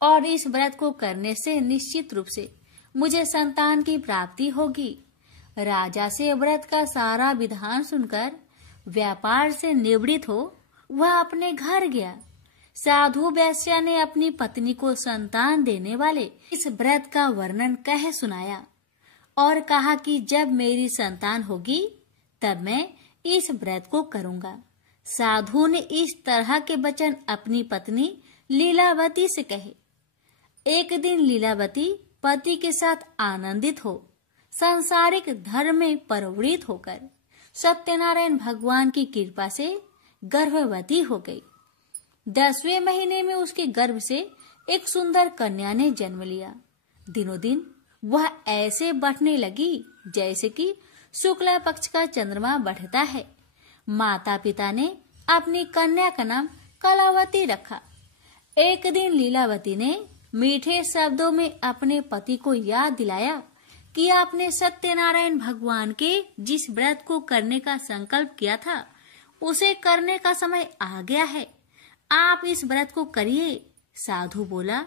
और इस व्रत को करने से निश्चित रूप से मुझे संतान की प्राप्ति होगी। राजा से व्रत का सारा विधान सुनकर व्यापार से निवृत्त हो वह अपने घर गया। साधु वैश्य ने अपनी पत्नी को संतान देने वाले इस व्रत का वर्णन कह सुनाया और कहा कि जब मेरी संतान होगी तब मैं इस व्रत को करूंगा। साधु ने इस तरह के वचन अपनी पत्नी लीलावती से कहे। एक दिन लीलावती पति के साथ आनंदित हो सांसारिक धर्म में प्रवृत्त होकर सत्यनारायण भगवान की कृपा से गर्भवती हो गई। 10वें महीने में उसके गर्भ से एक सुंदर कन्या ने जन्म लिया। दिनों दिन वह ऐसे बढ़ने लगी जैसे कि शुक्ला पक्ष का चंद्रमा बढ़ता है। माता पिता ने अपनी कन्या का नाम कलावती रखा। एक दिन लीलावती ने मीठे शब्दों में अपने पति को याद दिलाया कि आपने सत्यनारायण भगवान के जिस व्रत को करने का संकल्प किया था उसे करने का समय आ गया है, आप इस व्रत को करिए। साधु बोला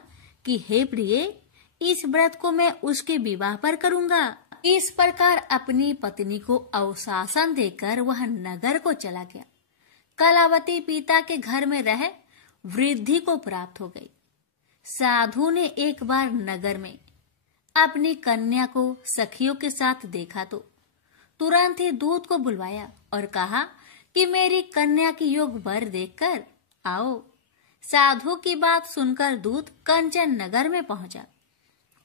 कि हे प्रिय, इस व्रत को मैं उसके विवाह पर करूंगा। इस प्रकार अपनी पत्नी को अवशासन देकर वह नगर को चला गया। कलावती पिता के घर में रह वृद्धि को प्राप्त हो गई। साधु ने एक बार नगर में अपनी कन्या को सखियों के साथ देखा तो तुरंत ही दूत को बुलवाया और कहा कि मेरी कन्या की योग वर देखकर आओ। साधु की बात सुनकर दूत कंचन नगर में पहुंचा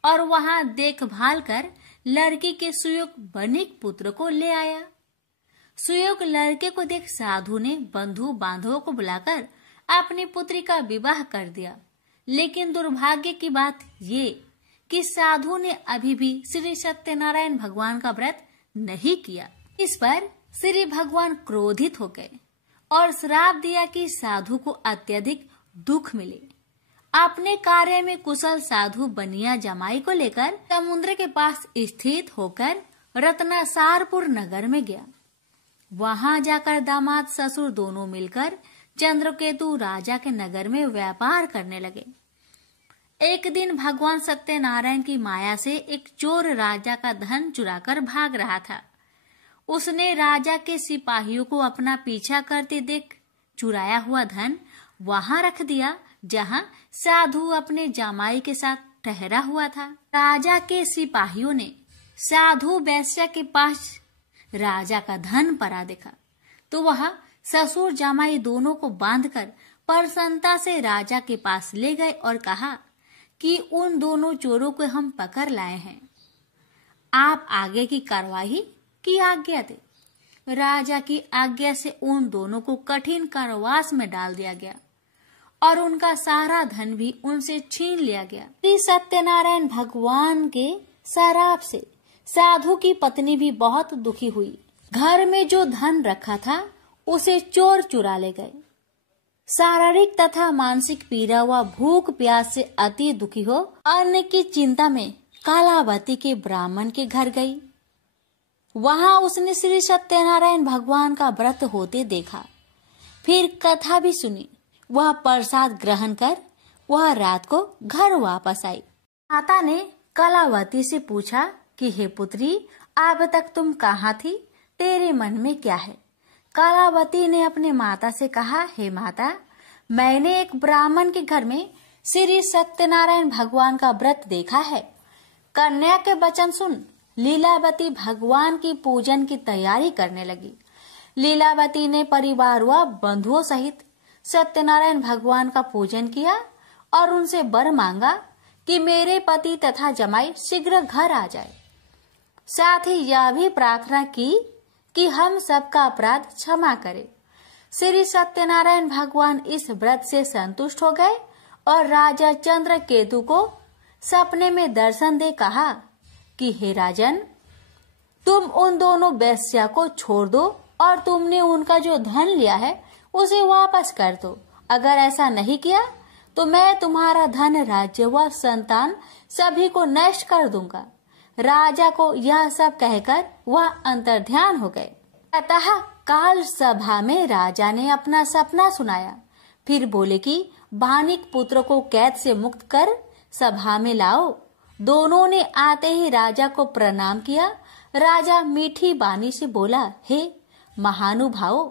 और वहां देखभाल कर लड़की के सुयोग बनिक पुत्र को ले आया। सुयोग लड़के को देख साधु ने बंधु बांधवों को बुलाकर अपनी पुत्री का विवाह कर दिया। लेकिन दुर्भाग्य की बात ये कि साधु ने अभी भी श्री सत्यनारायण भगवान का व्रत नहीं किया। इस पर श्री भगवान क्रोधित हो गए और श्राप दिया कि साधु को अत्यधिक दुख मिले। अपने कार्य में कुशल साधु बनिया जमाई को लेकर समुद्र के पास स्थित होकर रत्नासारपुर नगर में गया। वहां जाकर दामाद ससुर दोनों मिलकर चंद्रकेतु राजा के नगर में व्यापार करने लगे। एक दिन भगवान सत्यनारायण की माया से एक चोर राजा का धन चुराकर भाग रहा था। उसने राजा के सिपाहियों को अपना पीछा करते देख चुराया हुआ धन वहां रख दिया जहां साधु अपने जमाई के साथ ठहरा हुआ था। राजा के सिपाहियों ने साधु वैश्या के पास राजा का धन पड़ा देखा तो वह ससुर जमाई दोनों को बांधकर प्रसन्नता से राजा के पास ले गए और कहा कि उन दोनों चोरों को हम पकड़ लाए हैं, आप आगे की कार्रवाई की आज्ञा दे। राजा की आज्ञा से उन दोनों को कठिन कारावास में डाल दिया गया और उनका सारा धन भी उनसे छीन लिया गया। श्री सत्यनारायण भगवान के श्राप से साधु की पत्नी भी बहुत दुखी हुई। घर में जो धन रखा था उसे चोर चुरा ले गए। शारीरिक तथा मानसिक पीड़ा व भूख प्यास से अति दुखी हो अन्न की चिंता में कलावती के ब्राह्मण के घर गई। वहां उसने श्री सत्यनारायण भगवान का व्रत होते देखा। फिर कथा भी सुनी। वह प्रसाद ग्रहण कर वह रात को घर वापस आई। माता ने कलावती से पूछा कि हे पुत्री, अब तक तुम कहाँ थी, तेरे मन में क्या है? कलावती ने अपने माता से कहा, हे माता, मैंने एक ब्राह्मण के घर में श्री सत्यनारायण भगवान का व्रत देखा है। कन्या के वचन सुन लीलावती भगवान की पूजन की तैयारी करने लगी। लीलावती ने परिवार व बंधुओं सहित सत्यनारायण भगवान का पूजन किया और उनसे वर मांगा कि मेरे पति तथा जमाई शीघ्र घर आ जाए। साथ ही यह भी प्रार्थना की कि हम सबका अपराध क्षमा करे। श्री सत्यनारायण भगवान इस व्रत से संतुष्ट हो गए और राजा चंद्रकेतु को सपने में दर्शन दे कहा कि हे राजन, तुम उन दोनों वेश्या को छोड़ दो और तुमने उनका जो धन लिया है उसे वापस कर दो। अगर ऐसा नहीं किया तो मैं तुम्हारा धन, राज्य व संतान सभी को नष्ट कर दूंगा। राजा को यह सब कहकर वह अंतर्ध्यान हो गए। अतः काल सभा में राजा ने अपना सपना सुनाया। फिर बोले कि बानिक पुत्र को कैद से मुक्त कर सभा में लाओ। दोनों ने आते ही राजा को प्रणाम किया। राजा मीठी बानी से बोला, हे महानुभावो,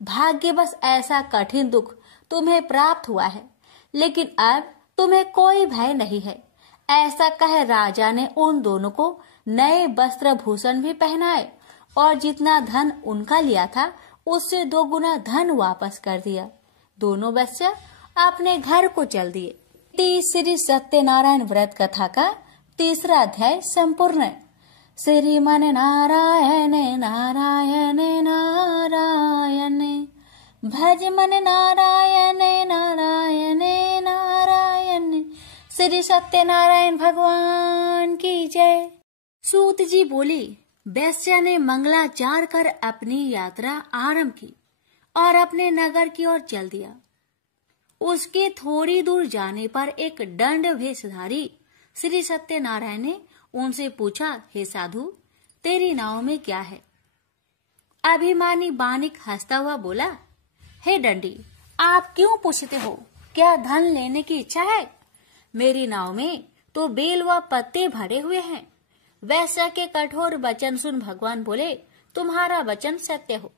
भाग्यवश ऐसा कठिन दुख तुम्हें प्राप्त हुआ है, लेकिन अब तुम्हें कोई भय नहीं है। ऐसा कह राजा ने उन दोनों को नए वस्त्र भूषण भी पहनाए और जितना धन उनका लिया था उससे 2 गुना धन वापस कर दिया। दोनों वेश्या अपने घर को चल दिए। श्री सत्यनारायण व्रत कथा का 3रा अध्याय संपूर्ण। श्रीमन नारायण नारायण नारायण, भज मन नारायण नारायण नारायण। श्री सत्यनारायण भगवान की जय। सूत जी बोले, वैश्या ने मंगलाचार कर अपनी यात्रा आरंभ की। और अपने नगर की ओर चल दिया। उसके थोड़ी दूर जाने पर एक दंड भेषधारी श्री सत्यनारायण ने उनसे पूछा, हे साधु, तेरी नाव में क्या है? अभिमानी बानिक हंसता हुआ बोला, हे दंडी, आप क्यों पूछते हो? क्या धन लेने की इच्छा है? मेरी नाव में तो बेल व पत्ते भरे हुए हैं। वैश्य के कठोर वचन सुन भगवान बोले, तुम्हारा वचन सत्य हो।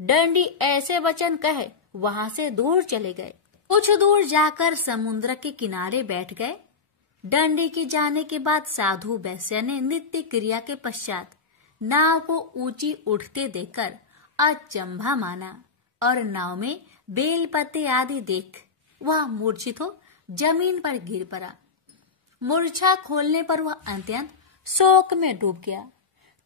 दंडी ऐसे वचन कहे वहां से दूर चले गए। कुछ दूर जाकर समुद्र के किनारे बैठ गए। दंडी के जाने के बाद साधु वैश्य ने नित्य क्रिया के पश्चात नाव को ऊंची उठते देखकर अचंभा माना और नाव में बेल पत्ते आदि देख वह मूर्छित हो जमीन पर गिर पड़ा। मूर्छा खोलने पर वह अत्यंत शोक में डूब गया।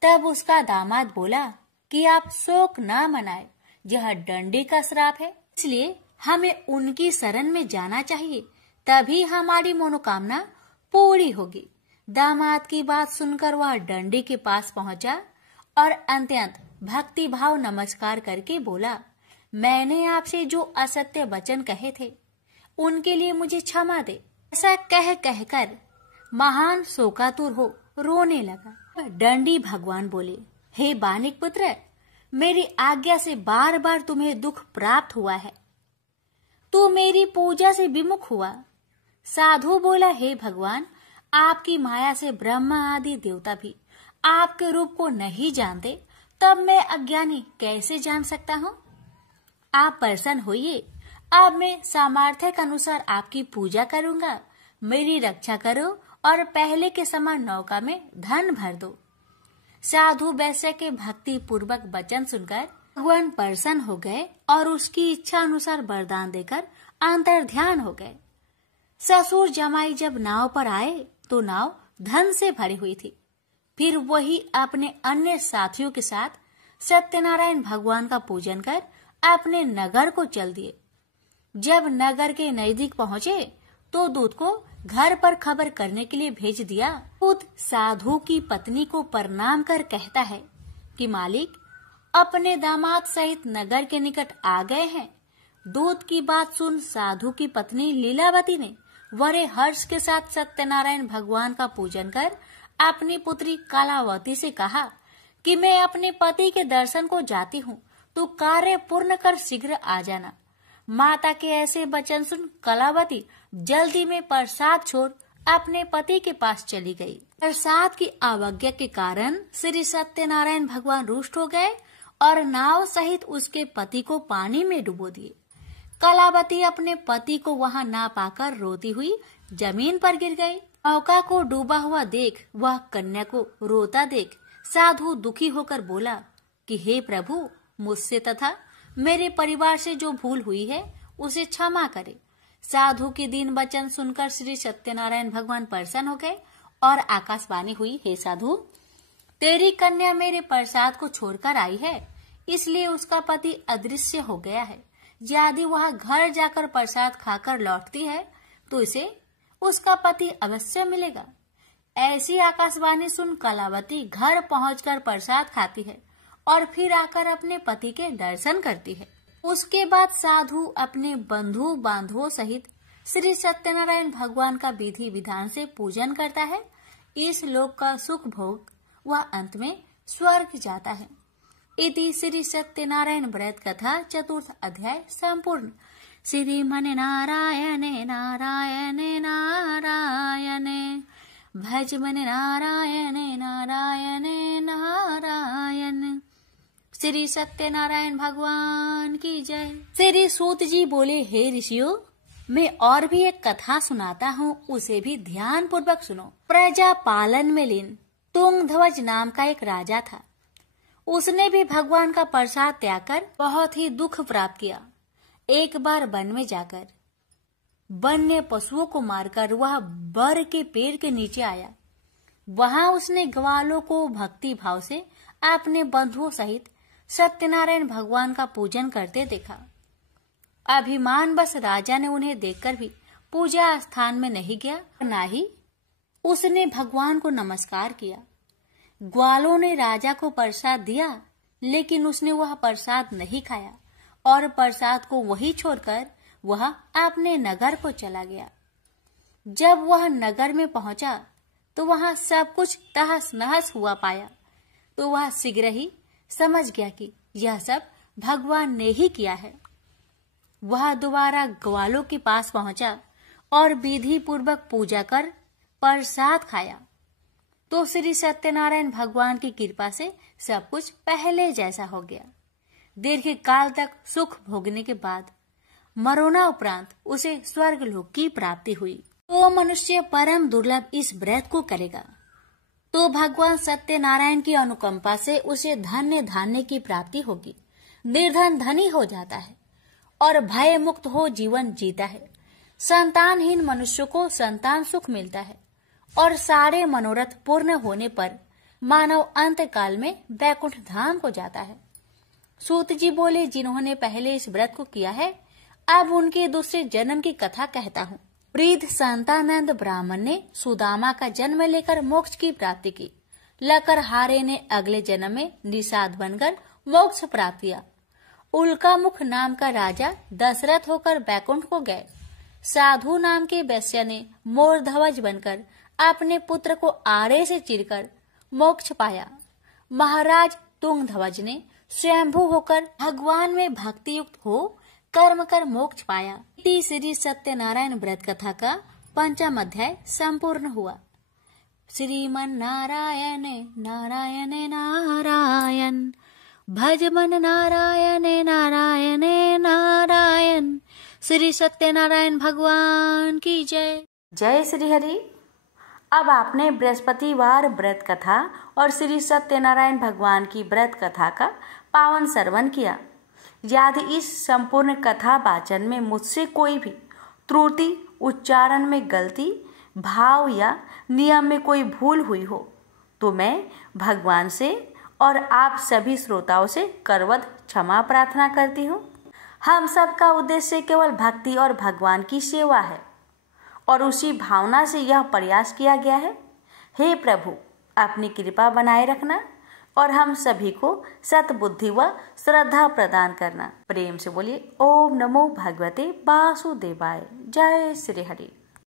तब उसका दामाद बोला कि आप शोक ना मनाए, यह दंडी का श्राप है, इसलिए हमें उनकी शरण में जाना चाहिए, तभी हमारी मनोकामना पूरी होगी। दामाद की बात सुनकर वह दंडी के पास पहुंचा और अत्यंत भक्ति भाव नमस्कार करके बोला, मैंने आपसे जो असत्य वचन कहे थे उनके लिए मुझे क्षमा दे। ऐसा कहकर महान शोकातुर हो रोने लगा। दंडी भगवान बोले, हे बानिक पुत्र, मेरी आज्ञा से बार बार तुम्हें दुख प्राप्त हुआ है, तू मेरी पूजा से विमुख हुआ। साधु बोला, हे भगवान, आपकी माया से ब्रह्मा आदि देवता भी आपके रूप को नहीं जानते, तब मैं अज्ञानी कैसे जान सकता हूँ? आप प्रसन्न होइए, अब मैं सामर्थ्य के अनुसार आपकी पूजा करूंगा। मेरी रक्षा करो और पहले के समान नौका में धन भर दो। साधु वैश्य के भक्ति पूर्वक वचन सुनकर भगवान प्रसन्न हो गए और उसकी इच्छा अनुसार वरदान देकर अंतर ध्यान हो गए। ससुर जमाई जब नाव पर आए तो नाव धन से भरी हुई थी। फिर वही अपने अन्य साथियों के साथ सत्यनारायण भगवान का पूजन कर अपने नगर को चल दिए। जब नगर के नजदीक पहुंचे तो दूत को घर पर खबर करने के लिए भेज दिया। दूत साधु की पत्नी को प्रणाम कर कहता है कि मालिक अपने दामाद सहित नगर के निकट आ गए हैं। दूत की बात सुन साधु की पत्नी लीलावती ने बड़े हर्ष के साथ सत्यनारायण भगवान का पूजन कर अपनी पुत्री कलावती से कहा कि मैं अपने पति के दर्शन को जाती हूँ, तो कार्य पूर्ण कर शीघ्र आ जाना। माता के ऐसे वचन सुन कलावती जल्दी में प्रसाद छोड़ अपने पति के पास चली गई। प्रसाद की अवज्ञा के कारण श्री सत्यनारायण भगवान रुष्ट हो गए और नाव सहित उसके पति को पानी में डुबो दिए। कलावती अपने पति को वहां ना पाकर रोती हुई जमीन पर गिर गई। नौका को डूबा हुआ देख वह कन्या को रोता देख साधु दुखी होकर बोला कि हे प्रभु, मुझसे तथा मेरे परिवार से जो भूल हुई है उसे क्षमा करे। साधु के दीन वचन सुनकर श्री सत्यनारायण भगवान प्रसन्न हो गए और आकाशवाणी हुई, हे साधु, तेरी कन्या मेरे प्रसाद को छोड़कर आई है, इसलिए उसका पति अदृश्य हो गया है। यदि वह घर जाकर प्रसाद खाकर लौटती है तो इसे उसका पति अवश्य मिलेगा। ऐसी आकाशवाणी सुन कलावती घर पहुंचकर प्रसाद खाती है और फिर आकर अपने पति के दर्शन करती है। उसके बाद साधु अपने बंधु बांधवों सहित श्री सत्यनारायण भगवान का विधि विधान से पूजन करता है। इस लोक का सुख भोग वह अंत में स्वर्ग जाता है। इति श्री सत्यनारायण व्रत कथा चतुर्थ अध्याय संपूर्ण। श्रीमन नारायणे नारायणे नारायणे भज मन नारायणे नारायणे नारायण। श्री सत्यनारायण भगवान की जय। श्री सूत जी बोले, हे ऋषियों, मैं और भी एक कथा सुनाता हूँ, उसे भी ध्यान पूर्वक सुनो। प्रजा पालन में लीन तुंगध्वज नाम का एक राजा था। उसने भी भगवान का प्रसाद त्याग कर बहुत ही दुख प्राप्त किया। एक बार वन में जाकर वन्य पशुओं को मारकर वह बर के पेड़ के नीचे आया। वहां उसने ग्वालों को भक्ति भाव से अपने बंधुओं सहित सत्यनारायण भगवान का पूजन करते देखा। अभिमान बस राजा ने उन्हें देखकर भी पूजा स्थान में नहीं गया, न ही उसने भगवान को नमस्कार किया। ग्वालों ने राजा को प्रसाद दिया, लेकिन उसने वह प्रसाद नहीं खाया और प्रसाद को वही छोड़कर वह अपने नगर को चला गया। जब वह नगर में पहुंचा तो वहां सब कुछ तहस नहस हुआ पाया, तो वह शीघ्र ही समझ गया कि यह सब भगवान ने ही किया है। वह दोबारा ग्वालों के पास पहुंचा और विधि पूर्वक पूजा कर प्रसाद खाया, तो श्री सत्यनारायण भगवान की कृपा से सब कुछ पहले जैसा हो गया। दीर्घ काल तक सुख भोगने के बाद मरोना उपरांत उसे स्वर्गलोक की प्राप्ति हुई। तो मनुष्य परम दुर्लभ इस व्रत को करेगा तो भगवान सत्यनारायण की अनुकंपा से उसे धन्य धान्य की प्राप्ति होगी। निर्धन धनी हो जाता है और भय मुक्त हो जीवन जीता है। संतानहीन मनुष्य को संतान सुख मिलता है और सारे मनोरथ पूर्ण होने पर मानव अंत काल में वैकुंठ धाम को जाता है। सूत जी बोले, जिन्होंने पहले इस व्रत को किया है, अब उनके दूसरे जन्म की कथा कहता हूँ। वृद्ध संतानंद ब्राह्मण ने सुदामा का जन्म लेकर मोक्ष की प्राप्ति की। लकरहारे ने अगले जन्म में निषाद बनकर मोक्ष प्राप्त किया। उल्का मुख नाम का राजा दशरथ होकर बैकुंठ को गए। साधु नाम के वैश्य ने मोर ध्वज बनकर अपने पुत्र को आरे से चीरकर मोक्ष पाया। महाराज तुंग ध्वज ने स्वयंभू होकर भगवान में भक्ति युक्त हो कर्म कर मोक्ष पाया। श्री सत्यनारायण व्रत कथा का 5वां अध्याय संपूर्ण हुआ। श्रीमन नारायण नारायण नारायण, भज मन नारायण नारायण नारायण। श्री सत्यनारायण भगवान की जय। जय श्री हरि। अब आपने बृहस्पतिवार व्रत कथा और श्री सत्यनारायण भगवान की व्रत कथा का पावन श्रवण किया। यदि इस संपूर्ण कथा वाचन में मुझसे कोई भी त्रुटि, उच्चारण में गलती, भाव या नियम में कोई भूल हुई हो तो मैं भगवान से और आप सभी श्रोताओं से करवत क्षमा प्रार्थना करती हूँ। हम सबका उद्देश्य केवल भक्ति और भगवान की सेवा है और उसी भावना से यह प्रयास किया गया है। हे प्रभु, अपनी कृपा बनाए रखना और हम सभी को सतबुद्धि व श्रद्धा प्रदान करना। प्रेम से बोलिए ओम नमो भगवते वासुदेवाय। जय श्री हरि।